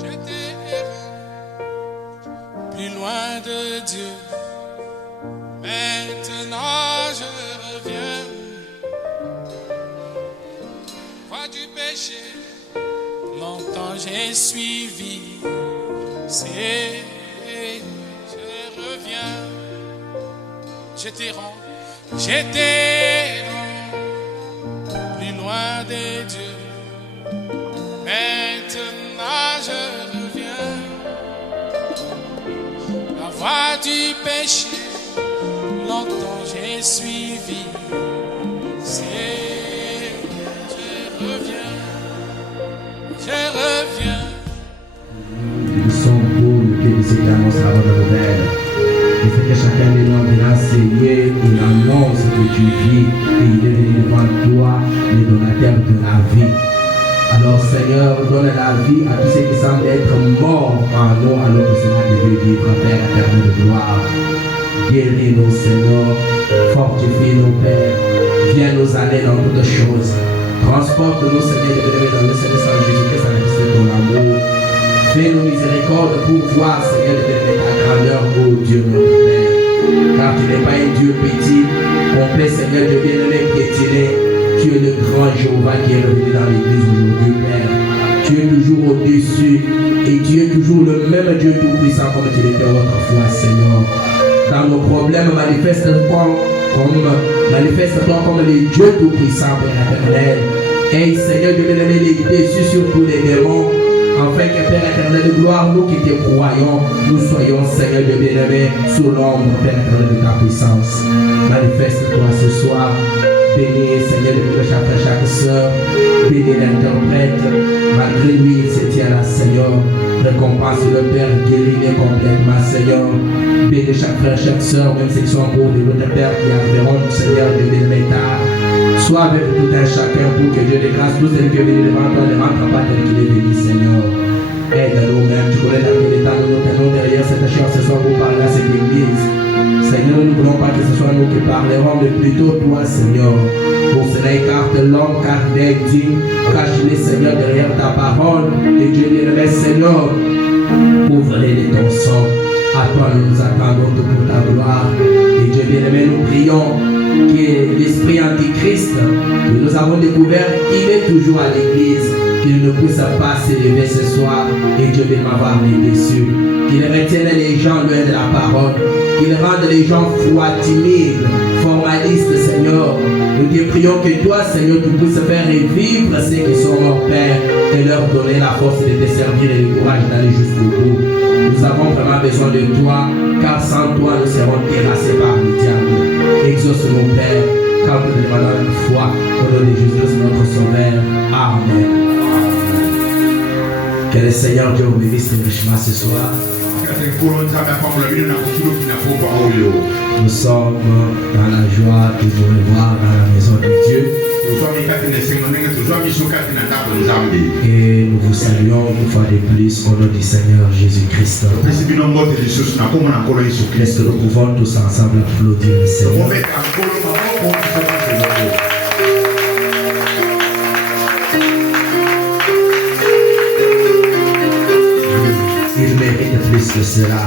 J'étais errant, plus loin de Dieu. Maintenant je reviens. Voie du péché, longtemps j'ai suivi. C'est, je reviens. J'étais errant, plus loin des dieux. Maintenant je reviens. La voie du péché, longtemps j'ai suivi. C'est, je reviens. Je reviens. Nous sommes pour que nous annonce la bonne nouvelle. Il faut que chacun de nous vienne enseigner, il annonce que tu vis et il est venu devant toi, le donateur de la vie. Alors Seigneur, donne la vie à tous ceux qui semblent être morts en nous, alors que cela devait vivre, Père éternel de gloire. Guéris-nous Seigneur, fortifie nos pères, viens nous aller dans toutes choses. Transporte-nous Seigneur de venir dans le Seigneur Jésus-Christ à la de ton amour. Fais-nous miséricorde pour voir Seigneur de venir ta grandeur, ô Dieu notre Père. Car tu n'es pas un Dieu petit, complet Seigneur de bien-aimé piétiné. Tu es le grand Jéhovah qui est revenu dans l'église aujourd'hui, Père. Tu es toujours au-dessus et tu es toujours le même Dieu tout-puissant comme tu l'étais autrefois, Seigneur. Dans nos problèmes, manifeste-toi comme le Dieu tout-puissant, Père éternel. Et Seigneur de bien-aimé, les déçus sur tous les démons, afin que Père éternel de gloire, nous qui te croyons, nous soyons Seigneur de bien-aimé sous l'ombre, Père éternel de ta puissance. Manifeste-toi ce soir. Bénis Seigneur de chaque soeur, bénis l'interprète, malgré lui il se tient là Seigneur, récompense le Père, guéris-les complètement Seigneur, bénis chaque frère, chaque soeur, même ceux qui sont en cours de votre Père qui environ Seigneur de l'élémentaire, sois avec tout un chacun pour que Dieu de grâce, tout celui qui est venu devant toi ne rentre pas tel qu'il est venu Seigneur. Aide-nous même, tu connais dans quel état nous tenons derrière cette chance ce soir pour parler à cette église. Seigneur, nous ne voulons pas que ce soit nous qui parlerons, mais plutôt toi, Seigneur. Pour cela, écarte l'homme, car il est digne. Cache-les, Seigneur, derrière ta parole. Et Dieu bien-aimé, Seigneur, ouvre-les de ton sang. À toi, nous nous attendons pour ta gloire. Et Dieu bien-aimé, nous prions que l'esprit antichrist que nous avons découvert, il est toujours à l'église. Qu'il ne puisse pas s'élever ce soir. Et Dieu bien m'avoir les déçus. Qu'il retienne les gens loin de la parole. Qu'il rende les gens froids, timides, formalistes, Seigneur. Nous te prions que toi, Seigneur, tu puisses faire revivre ceux qui sont morts, Père, et leur donner la force de te servir et le courage d'aller jusqu'au bout. Nous avons vraiment besoin de toi, car sans toi, nous serons terrassés par le diable. Exauce nos Pères, car nous demandons une foi, au nom de Jésus, notre Sauveur. Amen. Que le Seigneur Dieu vous bénisse richement ce soir. Nous sommes dans la joie de vous revoir dans la maison de Dieu. Et nous vous saluons une fois de plus au nom du Seigneur Jésus-Christ. Est-ce que nous pouvons tous ensemble applaudir le Seigneur? Il mérite plus que cela.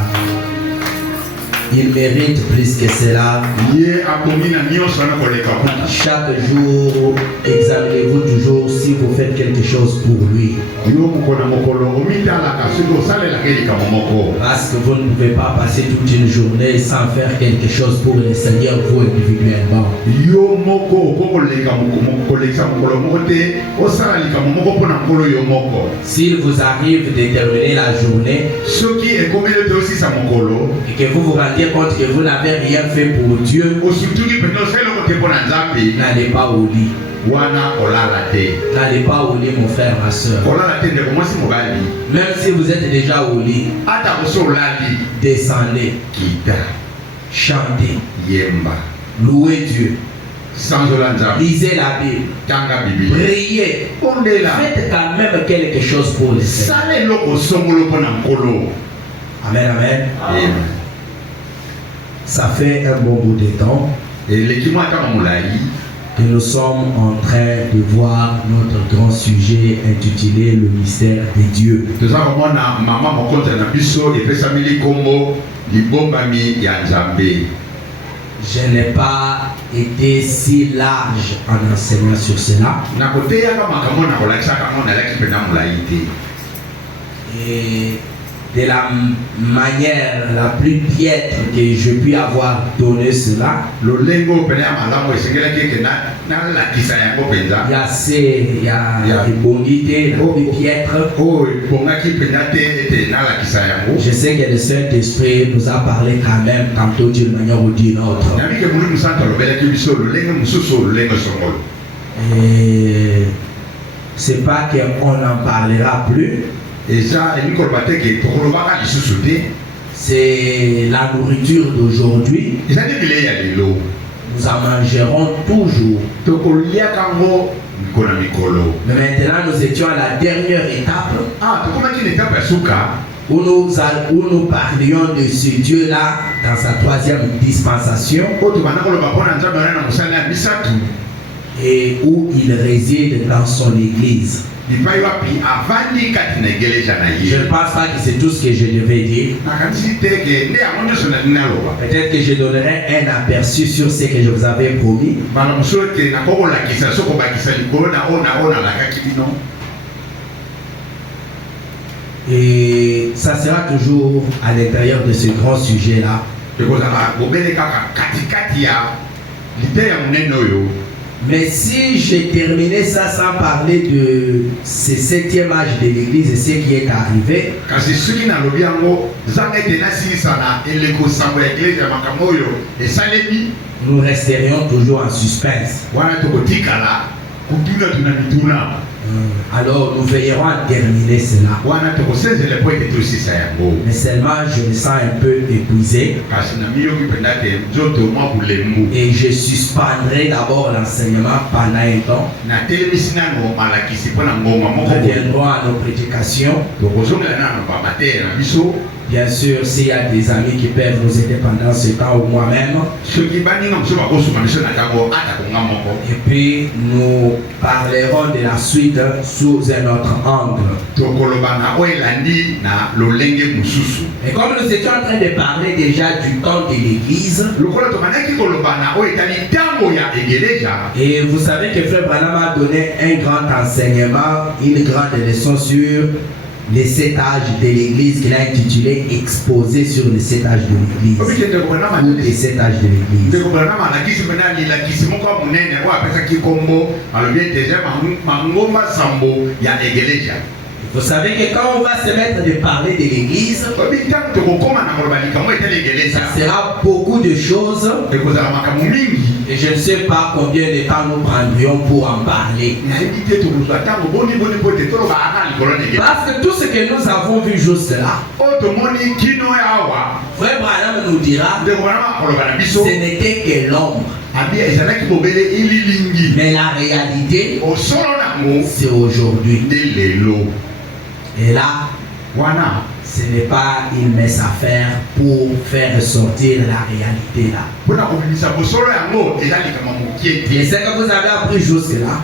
Il mérite plus que cela. Chaque jour, examinez-vous toujours si vous faites quelque chose pour lui. Parce que vous ne pouvez pas passer toute une journée sans faire quelque chose pour le Seigneur, vous individuellement. S'il vous arrive de terminer la journée et que vous vous rendez compte que vous n'avez rien fait pour Dieu, n'allez pas au lit. N'allez pas au lit, mon frère, ma soeur. Même si vous êtes déjà au lit, descendez, chantez, louez Dieu, lisez la Bible, priez, faites quand même quelque chose pour le Seigneur. Amen, amen. Ça fait un bon bout de temps que nous sommes en train de voir notre grand sujet intitulé le mystère des dieux. Je n'ai pas été si large en enseignant sur cela. Et de la manière la plus piètre que je puis avoir donné cela, il y a des bondités la plus piètre. Je sais que le Saint-Esprit nous a parlé quand même tantôt d'une manière ou d'une autre. Et c'est pas qu'on n'en parlera plus. C'est la nourriture d'aujourd'hui. Nous en mangerons toujours. Mais maintenant, nous étions à la dernière étape où nous parlions de ce Dieu-là dans sa troisième dispensation et où il réside dans son église. Je ne pense pas que c'est tout ce que je devais dire. Peut-être que je donnerai un aperçu sur ce que je vous avais promis. Et ça sera toujours à l'intérieur de ce grand sujet-là. Mais si j'ai terminé ça sans parler de ce 7e âge de l'église et ce qui est arrivé, nous resterions toujours en suspense. Alors nous veillerons à terminer cela. Mais seulement je me sens un peu épuisé. Et je suspendrai d'abord l'enseignement pendant un temps. Nous reviendrons à nos prédications. Bien sûr, s'il y a des amis qui peuvent nous aider pendant ce temps ou moi-même. Et puis nous parlerons de la suite sous un autre angle. Et comme nous étions en train de parler déjà du temps de l'église, et vous savez que Frère Branham a donné un grand enseignement, une grande leçon sur les 7 âges de l'église qu'il a intitulé Exposé sur les 7 âges de l'église. Ou les 7 âges de l'église. Vous savez que quand on va se mettre de parler de l'église, ça sera beaucoup de choses. Et je ne sais pas combien de temps nous prendrions pour en parler. Parce que tout ce que nous avons vu juste là, Frère Branham nous dira, ce n'était que l'ombre. Mais la réalité, c'est aujourd'hui. Et là, ce n'est pas une messe à faire pour faire ressortir la réalité là. Et ce que vous avez appris jusque-là,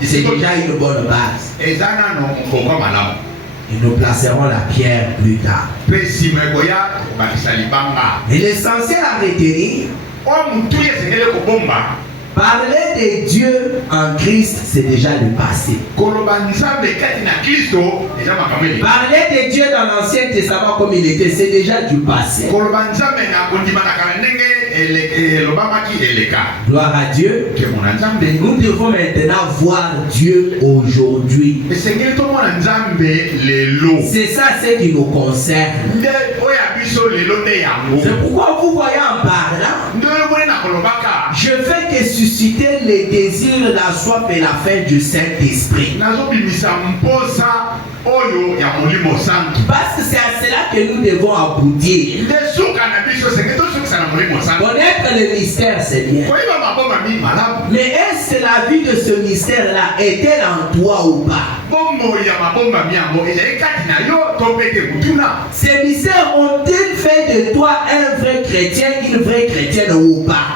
c'est déjà une bonne base. Et nous placerons la pierre plus tard. Et l'essentiel à retenir, parler de Dieu en Christ, c'est déjà le passé. Parler de Dieu dans l'Ancien Testament comme il était, c'est déjà du passé. Gloire à Dieu. Nous devons maintenant voir Dieu aujourd'hui. C'est ça ce qui nous concerne. C'est pourquoi vous voyez en parlant, je fais que susciter les désirs, la soif et la faim du Saint-Esprit. Parce que c'est à cela que nous devons aboutir. Connaître le mystère, c'est bien. Mais est-ce que la vie de ce mystère-là est-elle en toi ou pas? Ces mystères ont-ils fait de toi un vrai chrétien, une vraie chrétienne ou pas?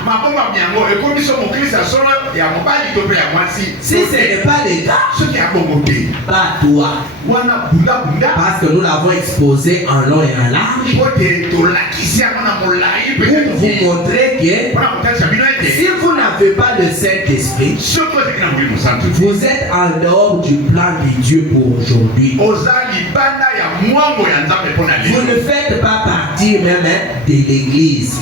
Si ce n'est pas le cas, pas toi. Parce que nous l'avons exposé en long et en large pour vous montrer que si vous n'avez pas le Saint-Esprit, vous êtes en dehors du plan de Dieu pour aujourd'hui. Vous ne faites pas partie même de l'église,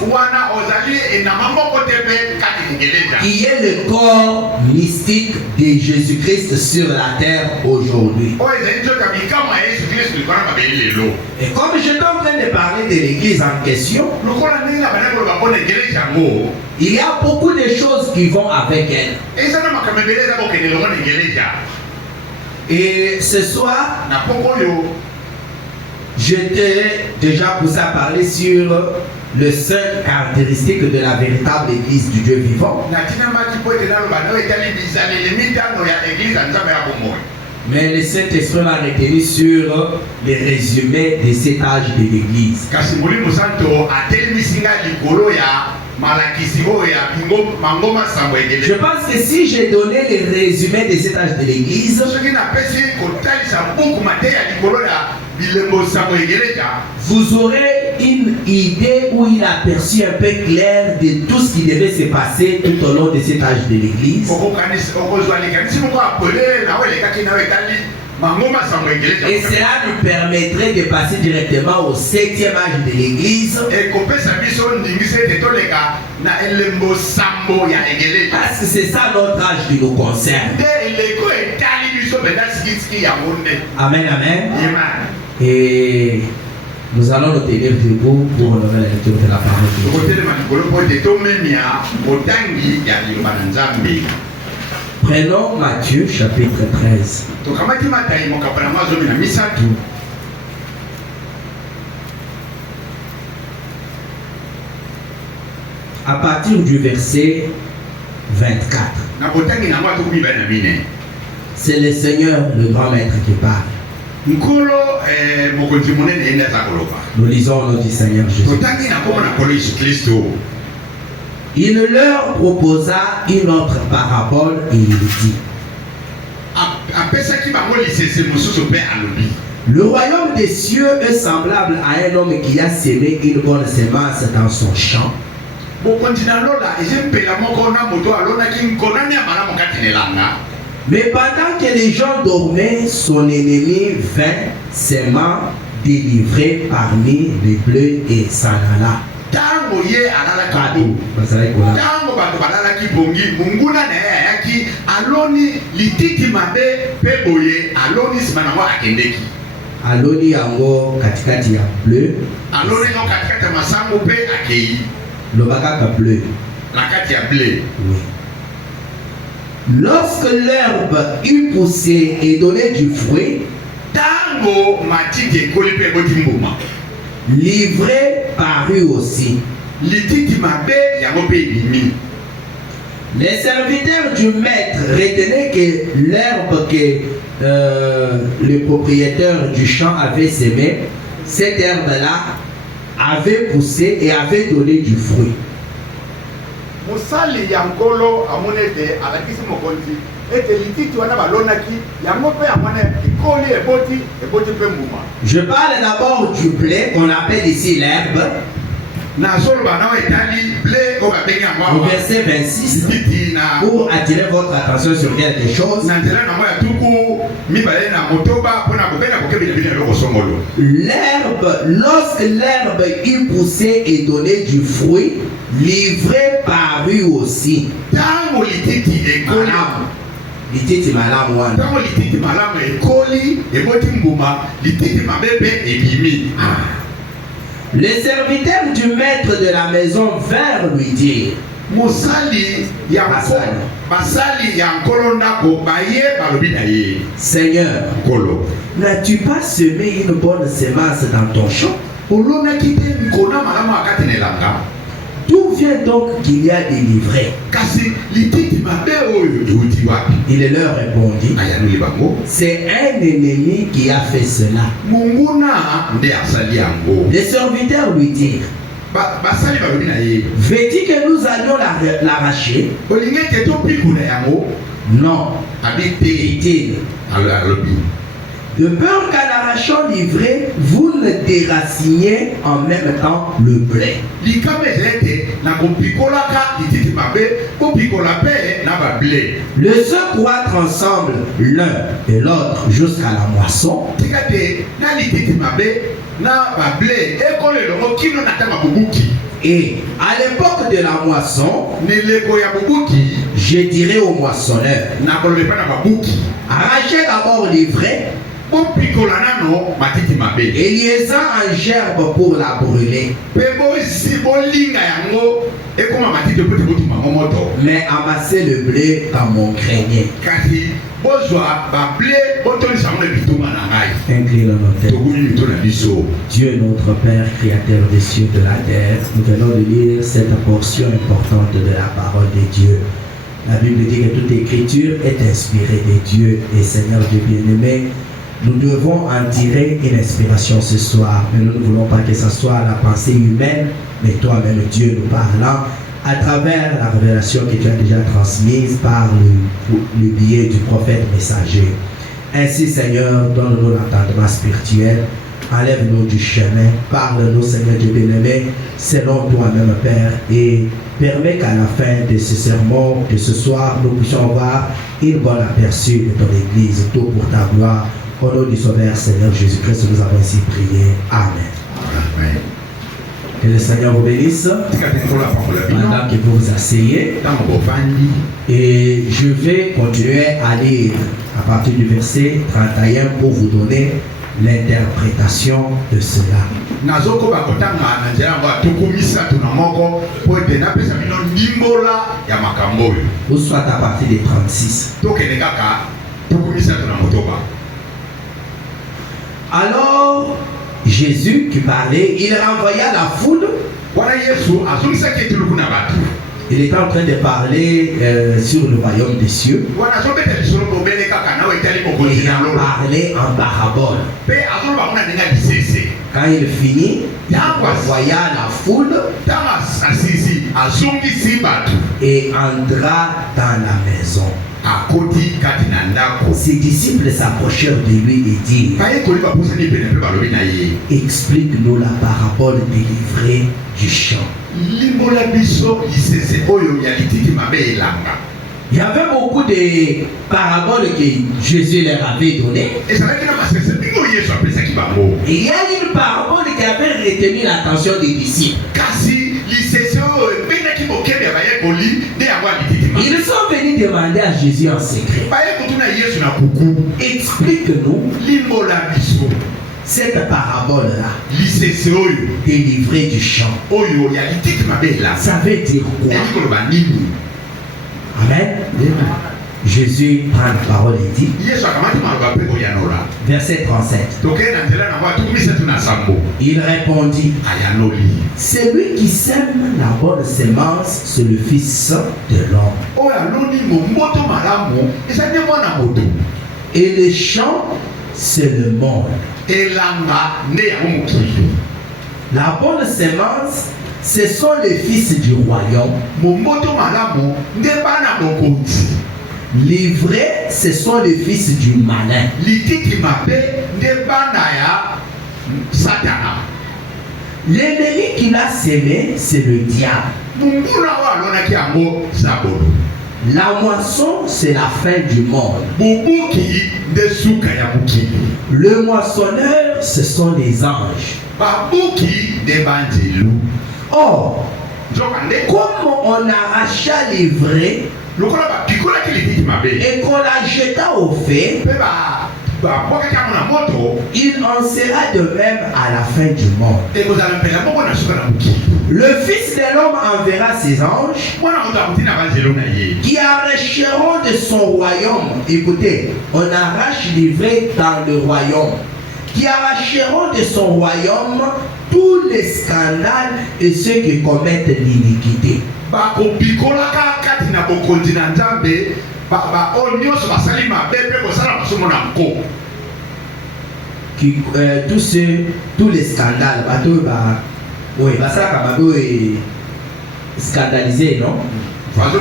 qui est le corps mystique de Jésus-Christ sur la terre aujourd'hui. Et comme je suis en train de parler de l'église en question, il y a beaucoup de choses qui vont avec elle. Et ce soir, j'étais déjà poussé à parler sur le seul caractéristique de la véritable église du Dieu vivant. Mais le Saint-Esprit m'a retenu sur les résumés de cet âge de l'église. Je pense que si j'ai donné les résumés de cet âge de l'église, vous aurez une idée ou une aperçu un peu clair de tout ce qui devait se passer tout au long de cet âge de l'église. Et cela nous permettrait de passer directement au 7e âge de l'église. Parce que c'est ça notre âge qui nous concerne. Amen, amen. Et nous allons nous tenir debout pour honorer la lecture de la parole de Dieu. Prenons Matthieu chapitre 13. À partir du verset 24. C'est le Seigneur, le grand maître, qui parle. Nous lisons au nom du Seigneur Jésus. Il leur proposa une autre parabole et il dit: le royaume des cieux est semblable à un homme qui a semé une bonne semence dans son champ. Mais pendant que les gens dormaient, son ennemi vint, s'aimant délivré parmi les bleus et s'en alla. Aloni yango katikati ya bleu. Aloni yango katikati ya masango pe akei. Lobaka bleu. La kati ya bleu. Oui. Lorsque l'herbe eut poussé et donné du fruit, tango matiki ekolipe boti mbuma. Livré parut aussi. Les serviteurs du maître retenaient que l'herbe que le propriétaire du champ avait semé, cette herbe-là avait poussé et avait donné du fruit. Je parle d'abord du blé qu'on appelle ici l'herbe. Au verset 26, pour attirer votre attention sur quelque chose. L'herbe, lorsque l'herbe eut poussé et donné du fruit, livré parut aussi. Les serviteurs du maître de la maison vinrent lui dire: Seigneur, n'as-tu pas semé une bonne semence dans ton champ? D'où D'où vient donc qu'il y a des livrets? Il leur répondit, c'est un ennemi qui a fait cela. Les serviteurs lui dirent, veux-tu que nous allions l'arracher? Non, dit-il. De peur qu'en arrachant l'ivraie, vous ne déraciniez en même temps le blé. Le se croître ensemble l'un et l'autre jusqu'à la moisson. Et à l'époque de la moisson, je dirais au moissonneur, arrachez d'abord l'ivraie et liaison en gerbe pour la brûler. Mais amassez le blé dans mon grenier. Inclinons nos têtes. Dieu notre Père, créateur des cieux et de la terre, nous venons de lire cette portion importante de la parole de Dieu. La Bible dit que toute écriture est inspirée de Dieu. Et Seigneur Dieu bien-aimé, nous devons en tirer une inspiration ce soir. Mais nous ne voulons pas que ce soit la pensée humaine, mais toi-même Dieu nous parlant à travers la révélation que tu as déjà transmise par le biais du prophète messager. Ainsi, Seigneur, donne-nous l'entendement spirituel, enlève-nous du chemin, parle-nous, Seigneur Dieu bien-aimé, selon toi-même, Père, et permets qu'à la fin de ce sermon, de ce soir, nous puissions voir une bonne aperçu de ton Église, tout pour ta gloire. Au nom du Sauveur, Seigneur Jésus-Christ, nous avons ainsi prié. Amen. Amen. Que le Seigneur vous bénisse pendant que vous vous asseyez. Et je vais continuer à lire à partir du verset 31 pour vous donner l'interprétation de cela. Ou soit à partir des 36. Alors, Jésus qui parlait, il renvoya la foule. Il était en train de parler sur le royaume des cieux. Et il en parlait en parabole. Quand il finit, il renvoya la foule et entra dans la maison. Ses disciples s'approchèrent de lui et dirent, explique-nous la parabole délivrée du champ. Il y avait beaucoup de paraboles que Jésus leur avait données. Et il y a une parabole qui avait retenu l'attention des disciples. Ils sont venus demander à Jésus en secret, explique-nous cette parabole-là, délivrée du champ. Ça veut dire quoi? Amen. Jésus prend la parole et dit, verset 37, il répondit, celui qui sème la bonne sémence, c'est le Fils de l'homme. Et le champ, c'est le monde. La bonne sémence, ce sont les fils du royaume. L'ivraie, ce sont les fils du malin. L'ennemi qui l'a sémé, c'est le diable. La moisson, c'est la fin du monde. Le moissonneur, ce sont les anges. Or, comme on arracha l'ivraie et qu'on la jeta au feu, il en sera de même à la fin du monde. Le Fils de l'homme enverra ses anges qui arracheront de son royaume. Écoutez, on arrache l'ivraie dans le royaume. Qui arracheront de son royaume tous les scandales et ceux qui commettent l'iniquité. Tous les scandales, oui, ça scandalisé, non? Voilà,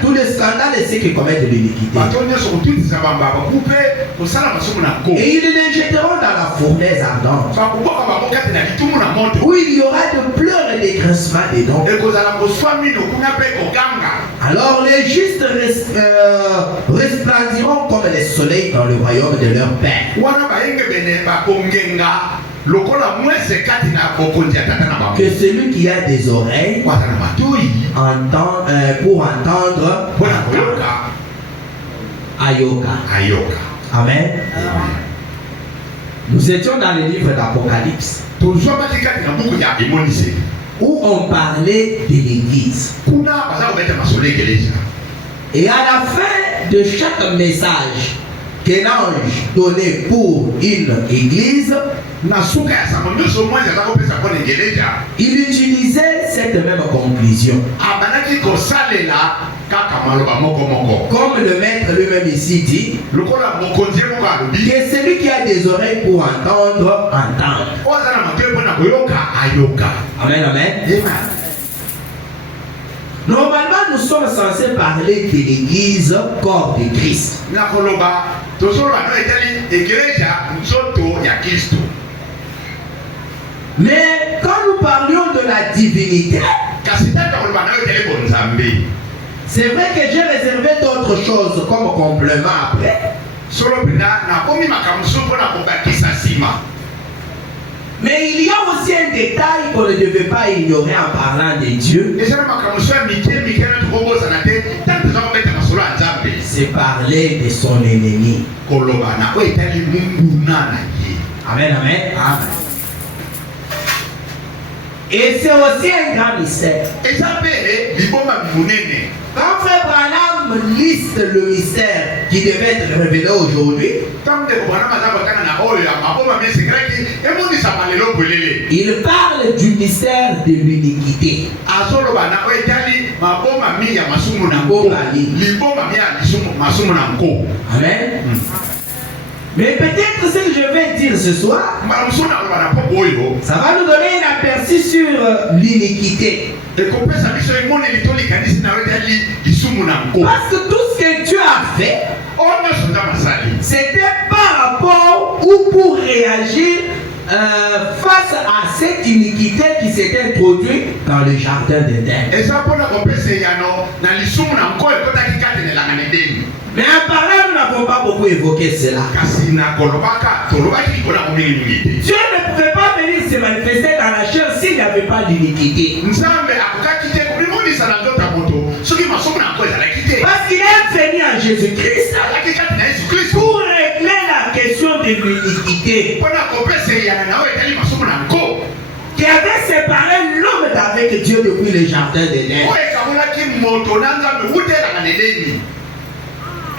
tous les scandales et ceux qui commettent de l'iniquité. Et ils les jetteront dans la fournaise ardente, où il y aura de pleurs et des grincements des dents. Alors les justes resplendiront comme les soleils dans le royaume de leur Père. Que celui qui a des oreilles entend, pour entendre, Ayoka. Amen. Nous étions dans le livre d'Apocalypse, où on parlait de l'église. Et à la fin de chaque message qu'un ange donnait pour une église, il utilisait cette même conclusion. Comme le maître lui-même ici dit, que celui qui a des oreilles pour entendre, entende. Amen, amen. Normalement, nous sommes censés parler de l'église, corps de Christ. Mais quand nous parlions de la divinité, c'est vrai que j'ai réservé d'autres choses comme complément après. Mais il y a aussi un détail qu'on ne devait pas ignorer en parlant de Dieu. C'est parler de son ennemi. Amen, amen. Et c'est aussi un grand mystère. Quand Frère Branham liste le mystère qui devait être révélé aujourd'hui, il parle du mystère de l'iniquité. Amen. Mais peut-être ce que je vais dire ce soir, ça va nous donner un aperçu sur l'iniquité. Parce que tout ce que Dieu a fait, c'était par rapport ou pour réagir face à cette iniquité qui s'est introduite dans le jardin d'Éden. Mais en parlant, nous n'avons pas beaucoup évoqué cela. Dieu ne pouvait pas venir se manifester dans la chair s'il n'y avait pas d'iniquité. Parce qu'il est venu en Jésus-Christ pour régler la question de l'iniquité qui avait séparé l'homme d'avec Dieu depuis le jardin d'Éden.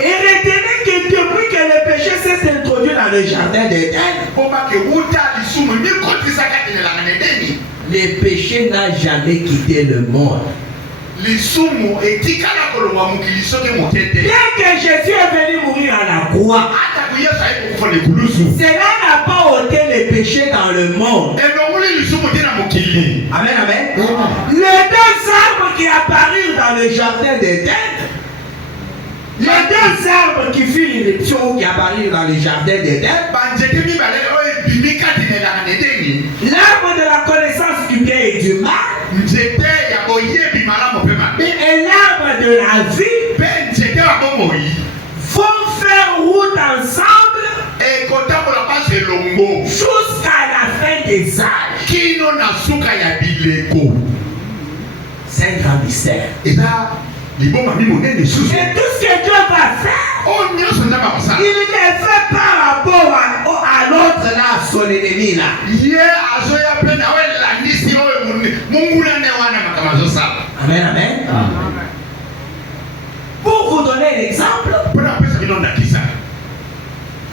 Et retenez que depuis que le péché s'est introduit dans le jardin d'Éden, le péché n'a jamais quitté le monde. Bien que Jésus est venu mourir à la croix, cela n'a pas ôté le péché dans le monde. Amen, amen. Les deux arbres qui apparurent dans le jardin d'Éden, les deux arbres qui firent l'éruption qui apparurent dans le jardin d'Éden, l'arbre de la connaissance du bien et du mal, et l'arbre de la vie, vont faire route ensemble jusqu'à la fin des âges. C'est un grand mystère. Et tout ce que Dieu va faire, il le fait par rapport à l'autre là, son ennemi là. Amen, amen. Pour vous donner un exemple,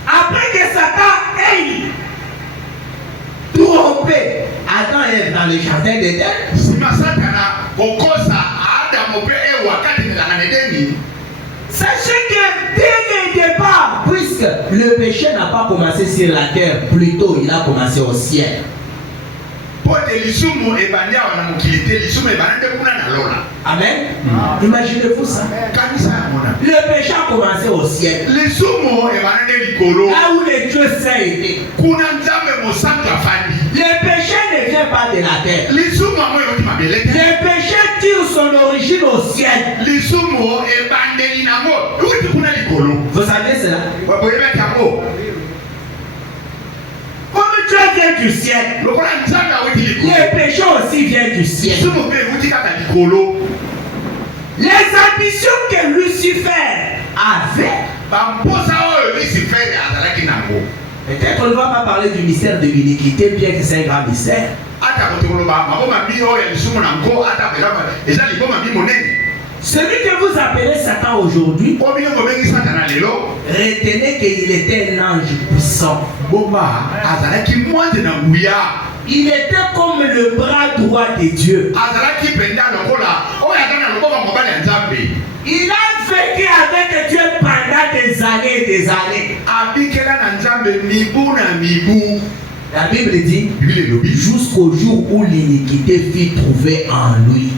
après que Satan ait dans le jardin d'Éden. Sachez que dès le départ, puisque le péché n'a pas commencé sur la terre, plutôt il a commencé au ciel. Amen. Imaginez-vous ça. Le péché a commencé au ciel. Là où les dieux saints étaient. Le péché ne vient pas de la terre. Le péché tire son origine au ciel. Vous savez cela? Comme Dieu vient du ciel, les péchés aussi viennent du ciel. Les ambitions que Lucifer avait, peut-être on ne va pas parler du mystère de l'iniquité, bien que c'est un grand mystère. Celui que vous appelez Satan aujourd'hui, retenez qu'il était un ange puissant. Il était comme le bras droit de Dieu. Il a vécu avec Dieu pendant des années et des années. La Bible dit jusqu'au jour où l'iniquité fut trouvée en lui.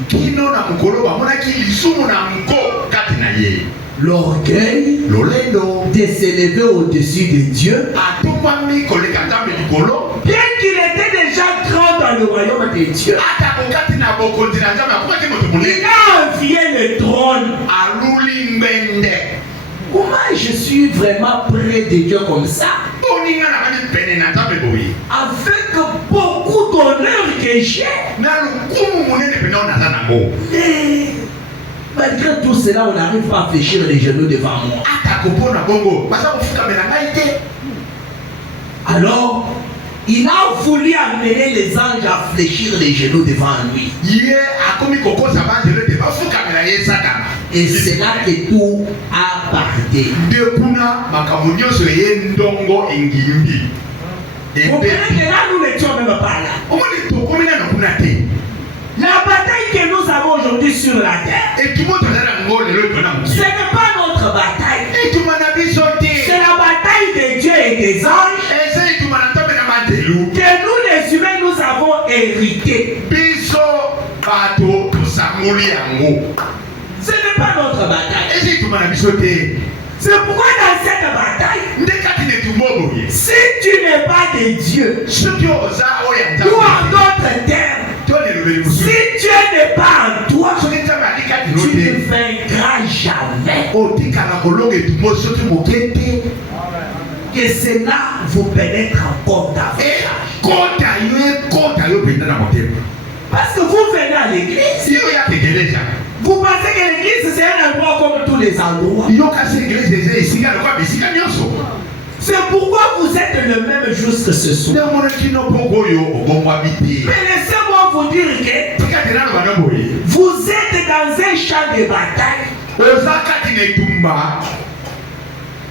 L'orgueil de s'élever au-dessus de Dieu, bien qu'il était déjà grand dans le royaume de Dieu, il a envié le trône. Comment je suis vraiment près de Dieu comme ça? Avec beaucoup d'honneur que j'ai. Malgré tout cela, on n'arrive pas à fléchir les genoux devant moi. Alors, il a voulu amener les anges à fléchir les genoux devant lui. Et c'est là que tout a parté. Comprenez que là, nous n'étions même pas là. La bataille que nous avons aujourd'hui sur la terre, ce n'est pas notre bataille. C'est la bataille de Dieu et des anges que nous les humains nous avons hérité. Ce n'est pas notre bataille. C'est pourquoi dans cette bataille, si tu n'es pas de Dieu, ou en d'autres termes, si Dieu n'est pas en toi, tu ne vaincras jamais. Que cela vous pénètre encore davantage. Parce que vous venez à l'église, vous pensez que l'église c'est un endroit comme tous les endroits. C'est pourquoi vous êtes le même juste ce soir. Mais laissez-moi vous dire que vous êtes dans un champ de bataille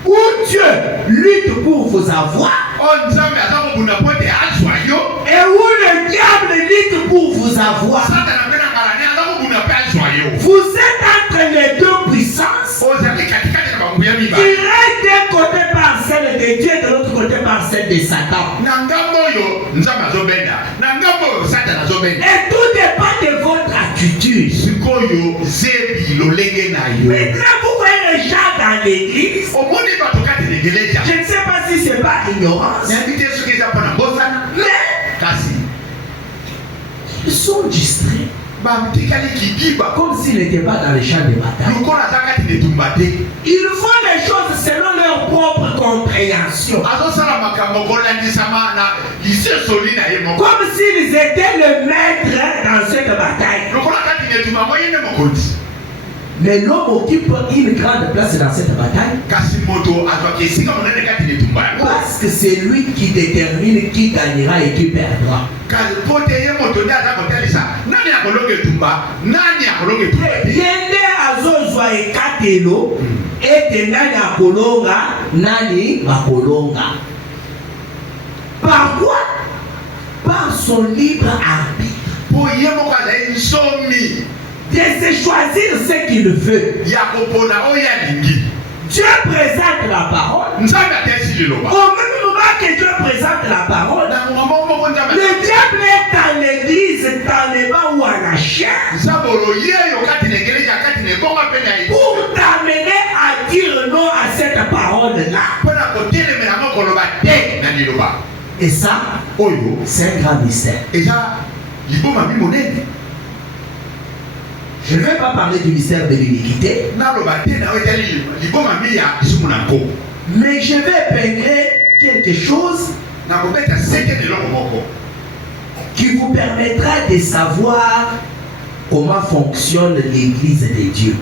où Dieu lutte pour vous avoir et où le diable lutte pour vous avoir. Vous êtes entre les deux puissances. Il reste d'un côté par celle de Dieu et de l'autre côté par celle de Satan. Et tout dépend de votre attitude. Maintenant, vous voyez les gens dans l'église. Je ne sais pas si c'est pas ignorance. Mais ils sont distraits. Comme s'ils n'étaient pas dans les champs de bataille. Ils font les choses selon leur propre compréhension. Comme s'ils étaient le maître dans cette bataille. Mais l'homme occupe une grande place dans cette bataille. Parce que c'est lui qui détermine qui gagnera et qui perdra. Yende azozwa ekatelo ete nani akolonga nani bakolonga. Par quoi? Par son libre arbitre. de se choisir ce qu'il veut. Dieu présente la parole. Au même moment que Dieu présente la parole, le diable est dans l'église, dans les bas ou à la chair, pour t'amener à dire non à cette parole-là. Et ça, c'est un grand mystère. Je ne vais pas parler du mystère de l'iniquité, mais je vais peindre quelque chose qui vous permettra de savoir comment fonctionne l'église de Dieu.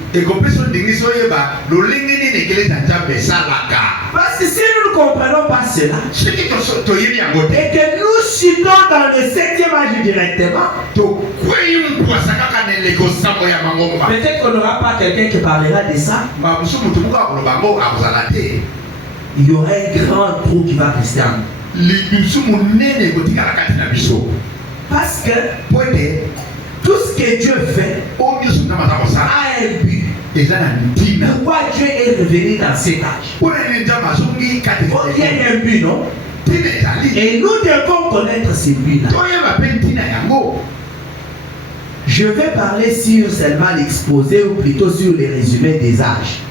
Parce que si nous ne comprenons pas cela, et que nous citons dans le 7e âge directement, peut-être qu'on n'aura pas quelqu'un qui parlera de ça. Il y aura un grand trou qui va rester en nous. Parce que tout ce que Dieu fait a un but. Pourquoi Dieu est revenu dans cet âge? Il y a un but, non? Et nous devons connaître ce but-là. Je vais parler sur seulement l'exposé ou plutôt sur les résumés des âges.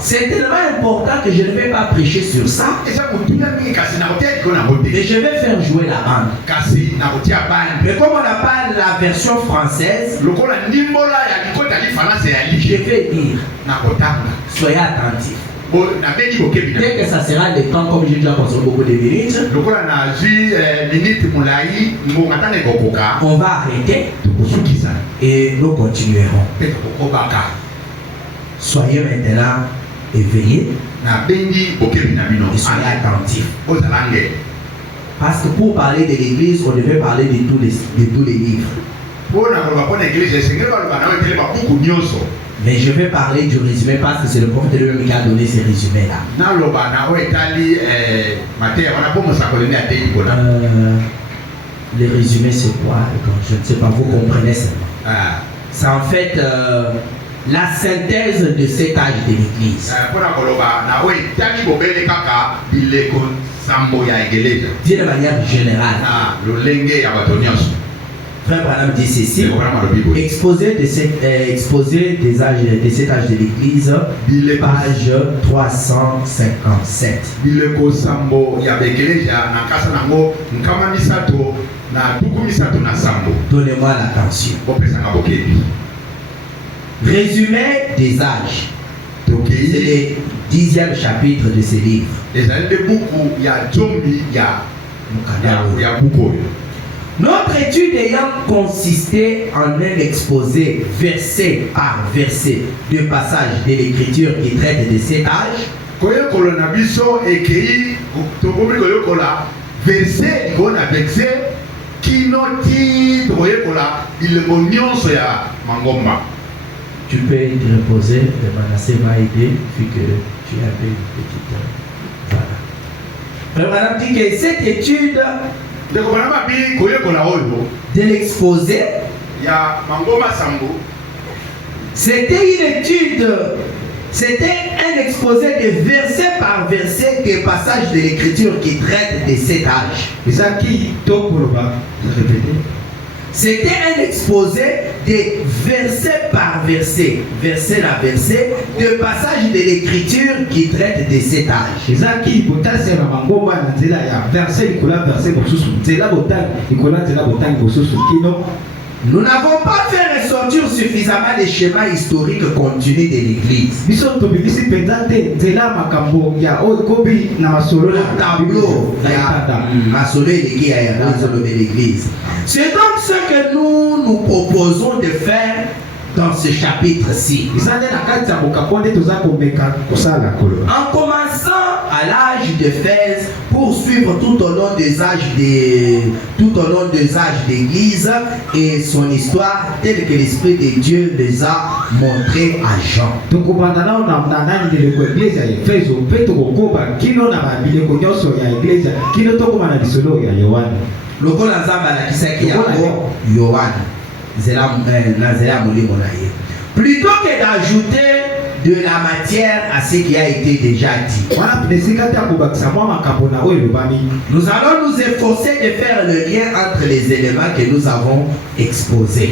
C'est tellement important que je ne vais pas prêcher sur ça. Mais je vais faire jouer la bande. Mais comme on n'a pas la version française, je vais dire, soyez attentifs. Dès que ça sera le temps, comme j'ai déjà consommé beaucoup de minutes, on va arrêter et nous continuerons. Soyez maintenant éveillés et soyez attentifs. Parce que pour parler de l'église, on devait parler de tous les livres. Mais je vais parler du résumé parce que c'est le prophète de lui qui a donné ces résumés-là. Les résumés, c'est quoi? Je ne sais pas, vous comprenez seulement. C'est en fait la synthèse de cet âge de l'église. D'une manière générale. Frère Branham dit ceci, exposé des âges de cet âge de l'église, page 357. Donnez-moi l'attention. Résumé des âges. C'est le 10e chapitre de ce livre. Notre étude ayant consisté en un exposé verset par verset de passages de l'écriture qui traite de cet âge, tu peux te reposer, le Manassé m'a aidé, vu que tu avais une petite... Voilà. On dit que cette étude de l'exposé, c'était une étude, c'était un exposé de verset par verset des passages de l'écriture qui traitent de cet âge. C'était un exposé de verset par verset, verset à verset, de passages de l'écriture qui traitent de cet âge. Nous n'avons pas fait ressortir suffisamment les schémas historiques continus de l'Église. Le tableau de l'Église. C'est donc ce que nous proposons de faire dans ce chapitre-ci. En commençant à à l'âge d'Éphèse, poursuivre tout au long des âges d'Église et son histoire telle que l'Esprit de Dieu les a montrés à Jean. Lokola nzambe alakisaki yango Yohane nazela molimo na ye. Plutôt que d'ajouter de la matière à ce qui a été déjà dit, nous allons nous efforcer de faire le lien entre les éléments que nous avons exposés.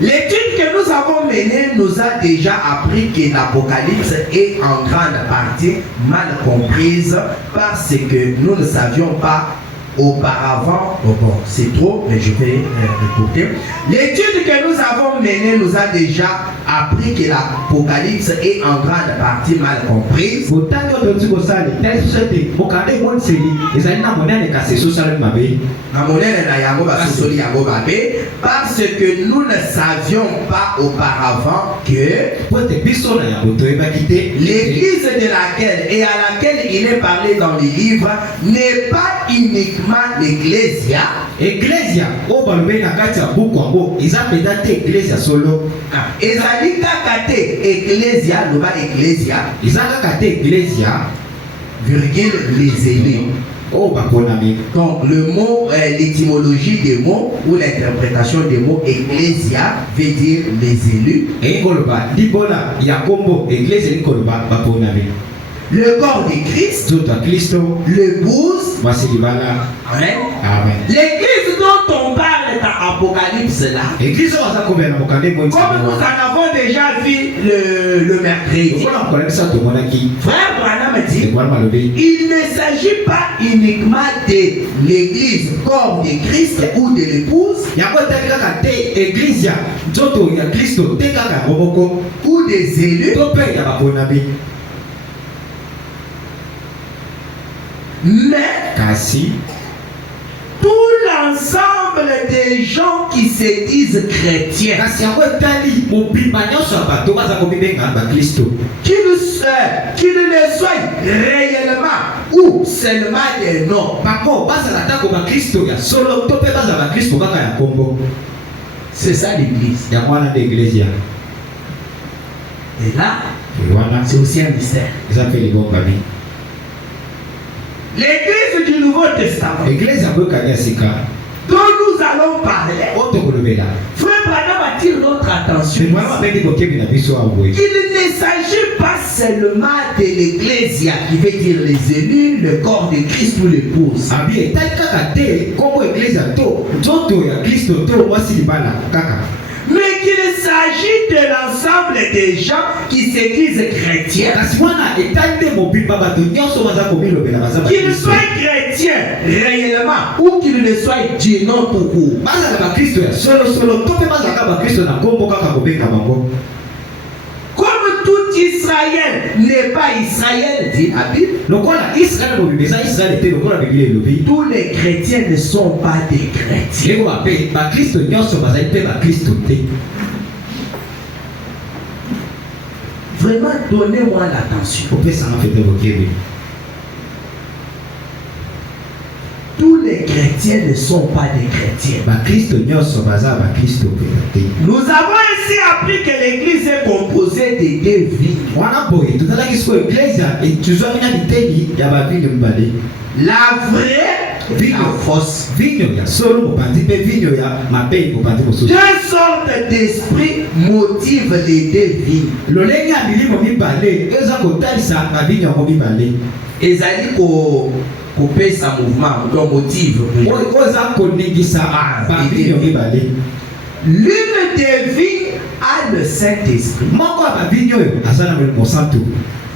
L'étude que nous avons menée nous a déjà appris que l'Apocalypse est en grande partie mal comprise parce que nous ne savions pas auparavant. Bon, c'est trop, mais je vais écouter. L'étude que nous avons menée nous a déjà appris que l'Apocalypse est en grande partie mal comprise. Parce que nous ne savions pas auparavant que l'église de laquelle et à laquelle il est parlé dans les livres n'est pas uniquement l'Ecclésia. Ecclésia, ezali kaka te Ecclésia, loba Ecclésia, Ecclésia, virgule les élus. Donc le mot, l'étymologie des mots ou l'interprétation des mots Ecclésia veut dire les élus. Le corps de Christ, l'épouse. Amen. L'église dont on parle dans Apocalypse là, comme nous en avons déjà vu le mercredi, Frère Branham dit, il ne s'agit pas uniquement de l'église, corps de Christ ou de l'épouse, ou des élus, mais tout l'ensemble des gens qui se disent chrétiens, qu'ils ne soient réellement ou seulement des noms, c'est ça l'église. Et là, c'est aussi un mystère. L'église du Nouveau Testament dont nous allons parler, Frère Branham attire notre attention qu'il ne s'agit pas seulement de l'Ecclésia qui veut dire les élus, le corps de Christ ou l'épouse, mais qu'il s'agit de l'ensemble des gens qui se disent chrétiens, qu'ils soient chrétiens réellement ou qu'ils ne soient du nom tout court. Comme tout Israël n'est pas Israël, dit la Bible, tous les chrétiens ne sont pas des chrétiens. Vraiment, donnez-moi l'attention. Tous les chrétiens ne sont pas des chrétiens. Nous avons ainsi appris que l'église est composée de deux vies. La vraie et la fausse. Deux sortes d'esprits motivent les deux vies. Ezali couper sa mouvement, donc motive. L'une des vies a le Saint-Esprit.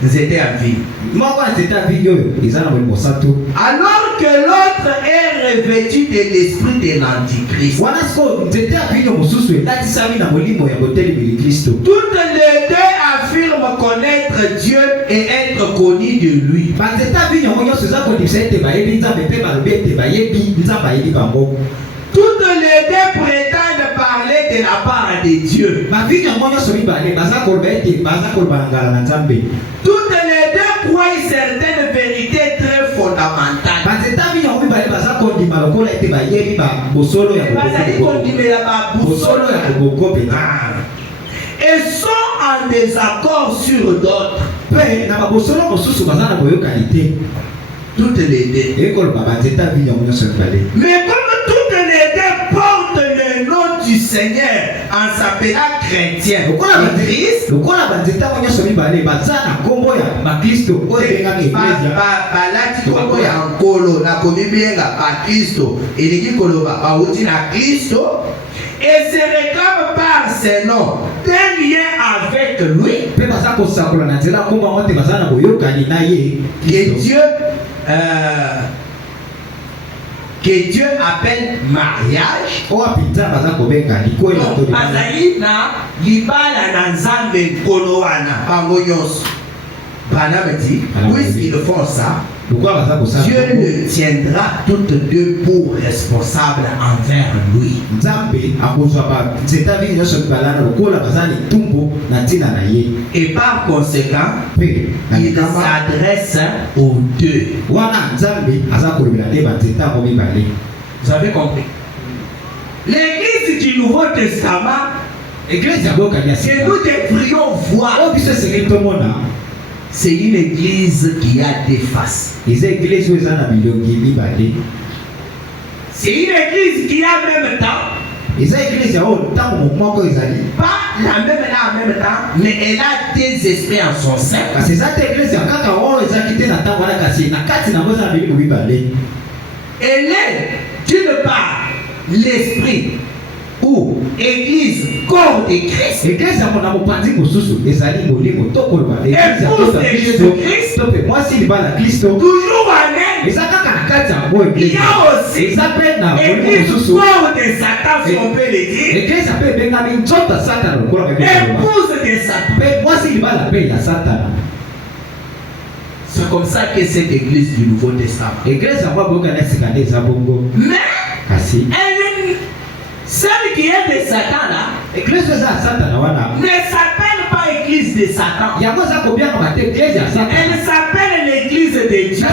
Ils étaient en vie. Alors que l'autre est revêtu de l'esprit de l'Antichrist. Toutes les deux affirment connaître Dieu et être connus de lui. Toutes les deux prétendent parler de la part de Dieu. Toutes les deux croient certaines vérités très fondamentales. Et sont en désaccord sur d'autres. Toutes les deux. Mais comme toutes les deux portent le nom du Seigneur en s'appelant chrétien, Christ, et se réclame par ses noms d'un lien avec lui que Dieu appelle mariage. Puisqu'ils font ça, Dieu le tiendra toutes deux pour responsable envers lui. Et par conséquent, il s'adresse aux deux. Vous avez compris? L'église du Nouveau Testament, que nous devrions voir, c'est une église qui a des faces. C'est une église qui a même temps. Pas la même là en même temps, mais elle a des esprits en son sein. Elle est d'une part l'esprit ou église corps de Christ, épouse de Jésus-Christ, toujours en elle. Il y a aussi église corps de Satan, si on peut le dire, épouse de Satan. C'est comme ça que cette église du Nouveau Testament. Mais celle qui est de Satan là, ne s'appelle pas église de Satan. Elle s'appelle l'église de Dieu.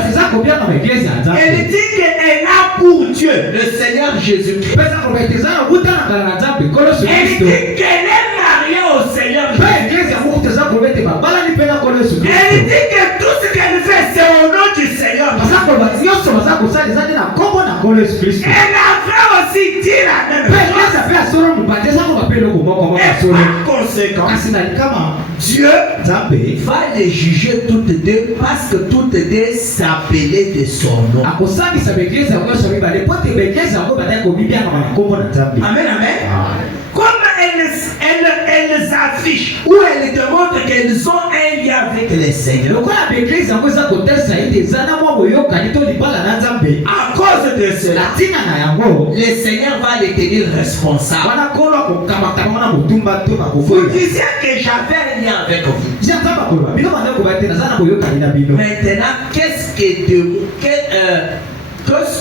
Elle dit qu'elle a pour Dieu le Seigneur Jésus-Christ. Elle dit qu'elle est mariée au Seigneur Jésus-Christ. Elle dit que tout ce qu'elle fait c'est au nom du Seigneur. Elle a aussi dit la même chose. Et par conséquent, Dieu va les juger toutes deux parce que toutes deux s'appelaient de son nom. Amen, amen. Comme elles affichent ou elles démontrent qu'elles ont un lien avec les Seigneurs. À cause de cela, le Seigneur va les tenir responsables. Vous disiez que j'avais un lien avec vous. Maintenant, qu'est-ce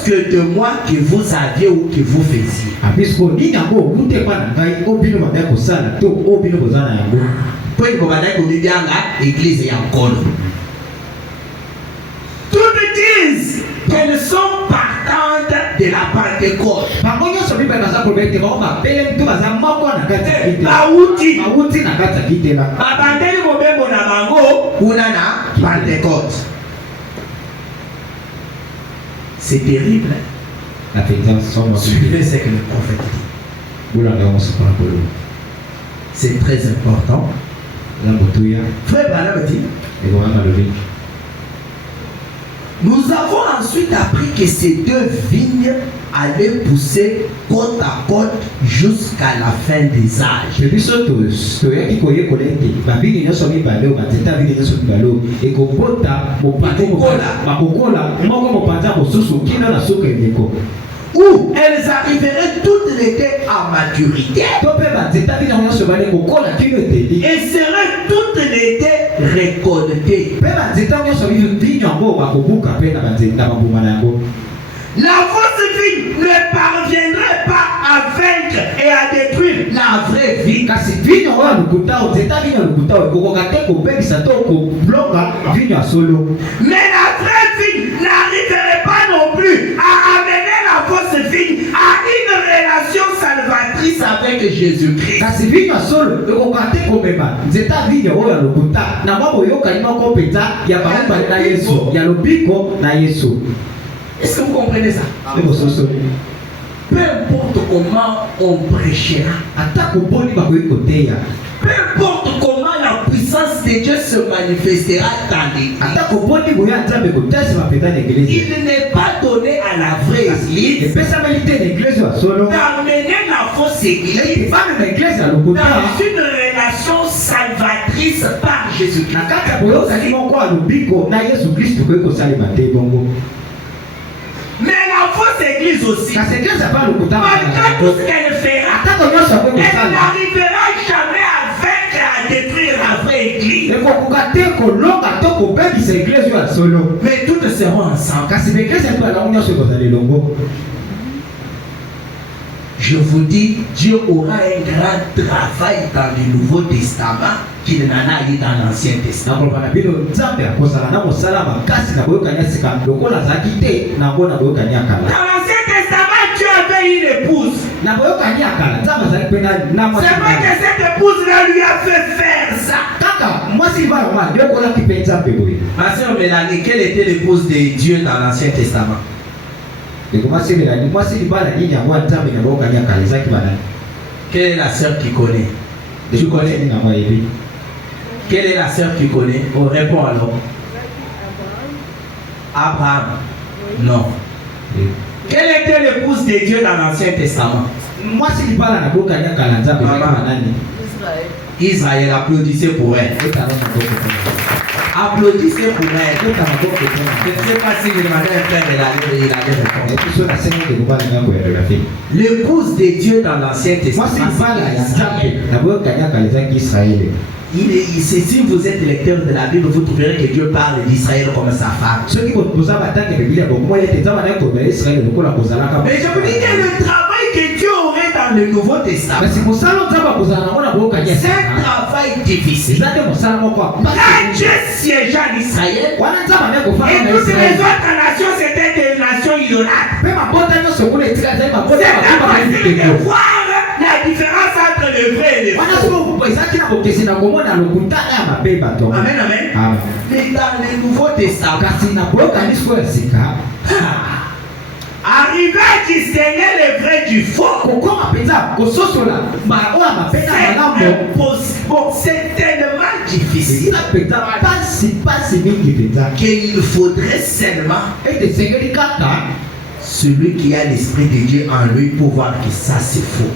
que de moi que vous aviez ou que vous faisiez? Toutes disent qu'elles sont partantes de la Pentecôte. C'est terrible. Suivez ce que le prophète dit. C'est très important. Frère Branham dit, nous avons ensuite appris que ces deux vignes allaient pousser côte à côte jusqu'à la fin des âges. Où elles arriveraient toutes les deux à maturité et seraient toutes les deux récoltées. La fausse vigne ne parviendrait pas à à vaincre et à détruire la vraie vie. Kasi vino oyo lukuta ozeta vino lukuta oyo kokoka te kobebisa to koblonga vino ya solo. Mais la vraie vie n'arriverait pas non plus à amener la fausse vie à une relation salvatrice avec Jésus-Christ. Kasi vino ya solo kokoka te kobeba nzeta vino oyo ya lukuta na mwa boyokani moko mpenza ya bango na Yesu ya lobiko na Yesu. Est-ce que vous comprenez ça? Peu importe comment on prêchera, peu importe comment la puissance de Dieu se manifestera dans l'église, il n'est pas donné à la vraie église d'amener la fausse église dans une relation salvatrice par Jésus-Christ. Mais la fausse église aussi, malgré tout ce qu'elle fera, elle n'arrivera jamais à vaincre et à détruire la vraie église. Mais toutes seront ensemble. Je vous dis, Dieu aura un grand travail dans le Nouveau Testament qu'il n'en a eu dans l'Ancien Testament. Dans l'Ancien Testament, Dieu avait une épouse. C'est vrai que cette épouse-là lui a fait faire ça. Ma soeur Mélanie, quelle était l'épouse de Dieu dans l'Ancien Testament? Quelle est la sœur qui connaît? Tu connais? Quelle est la sœur qui connaît? On répond alors. Abraham. Non. Quelle était l'épouse de Dieu dans l'Ancien Testament? Israël, applaudissez pour elle. Applaudissez pour elle. Je ne sais pas si le matin frère il allait répondre. L'épouse de Dieu dans l'Ancien Testament, si vous êtes lecteur de la Bible, vous trouverez que Dieu parle d'Israël comme sa femme. Mais je vous dis que le travail que Dieu aurait dans le Nouveau Testament, c'est un travail difficile. Là, Dieu siégeait en Israël et toutes les autres nations, c'était des nations idolâtres. C'est facile de voir la différence entre le vrai et le faux. Amen, amen. Mais dans le Nouveau Testament, arriver à distinguer le vrai du faux, c'est tellement difficile qu'il faudrait seulement celui qui a l'esprit de Dieu en lui pour voir que ça c'est faux.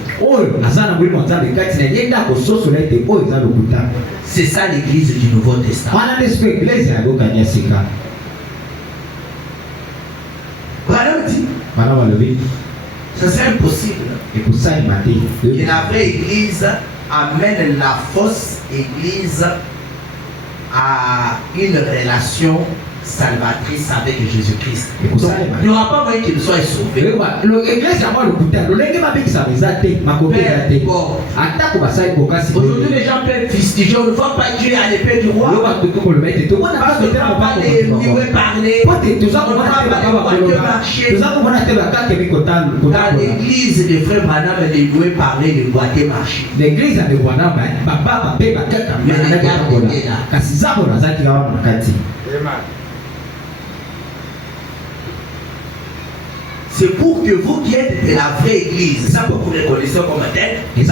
C'est ça l'église du Nouveau Testament. Ça serait impossible que la vraie église amène la fausse église à une relation salvatrice avec Jésus-Christ. Donc, il n'y aura pas moyen qu'il soit sauvé. Aujourd'hui, les gens peuvent fustiger. On ne voit pas Dieu à l'épée du roi. Parce qu'on ne voit pas les louer parler. On ne voit pas les voitures marcher. Dans l'église, les frères Branham, les louer parler, les boiter marcher. L'église a des Branham, papa, mais c'est pour que vous qui êtes de la vraie église, ça vous reconnaissez comme tel, que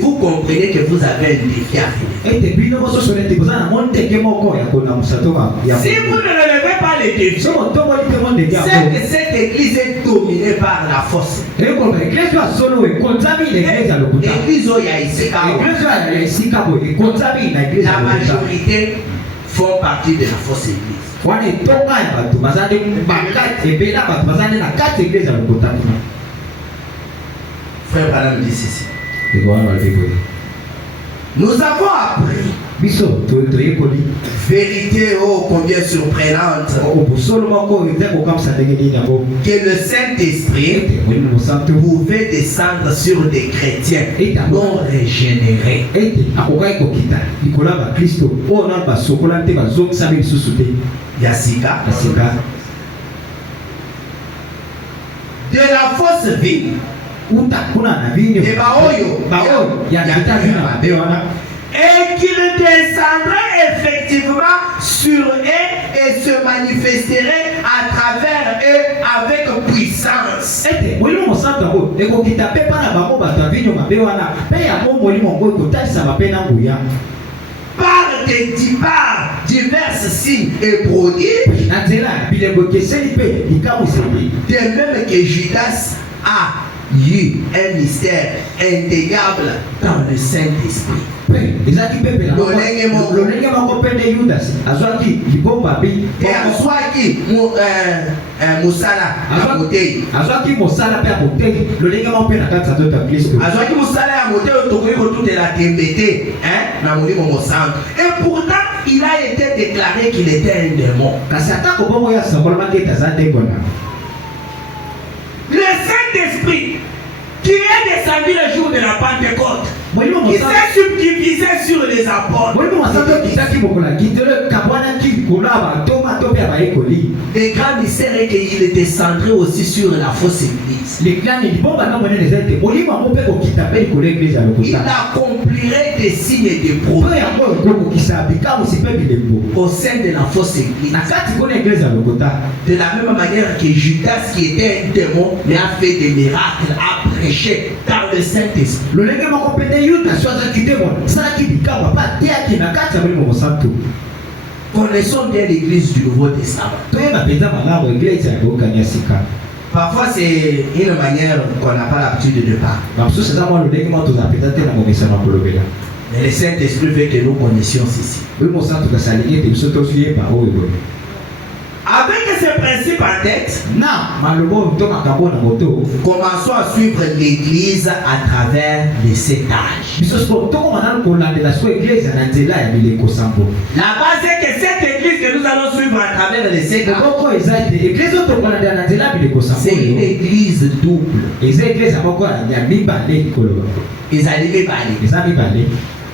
vous comprenez que vous avez un défi à faire. Si vous ne relevez pas les défis, c'est que cette église est dominée par la force. L'église la majorité font partie de la fausse église. Frère Branham dit ceci. Nous avons appris vérité oh combien surprenante que le Saint-Esprit pouvait descendre sur des chrétiens non régénérés. Yassika. De la fausse vie. Et qu'il descendrait effectivement sur eux et se manifesterait à travers eux avec puissance. Par divers signes et prodiges, de même que Judas a eu un mystère indéniable dans le Saint-Esprit. Et pourtant il a été déclaré qu'il était un démon. Le Saint-Esprit qui est descendu le jour de la Pentecôte, qui s'est subdivisé sur les apôtres. Le grand mystère est qu'il est descendu aussi sur la fausse église. Il accomplirait des signes et des prodiges au sein de la fausse église. De la même manière que Judas, qui était un démon, mais a fait des miracles, a prêché dans le Saint-Esprit. Connaissons bien l'église du Nouveau Testament. Parfois c'est une manière qu'on n'a pas l'habitude de parler. Mais le Saint-Esprit veut que nous connaissions ceci. Avec ce principe en tête, commençons à suivre l'église à travers les 7 âges. La base est que cette église que nous allons suivre à travers les 7 âges, c'est une église double.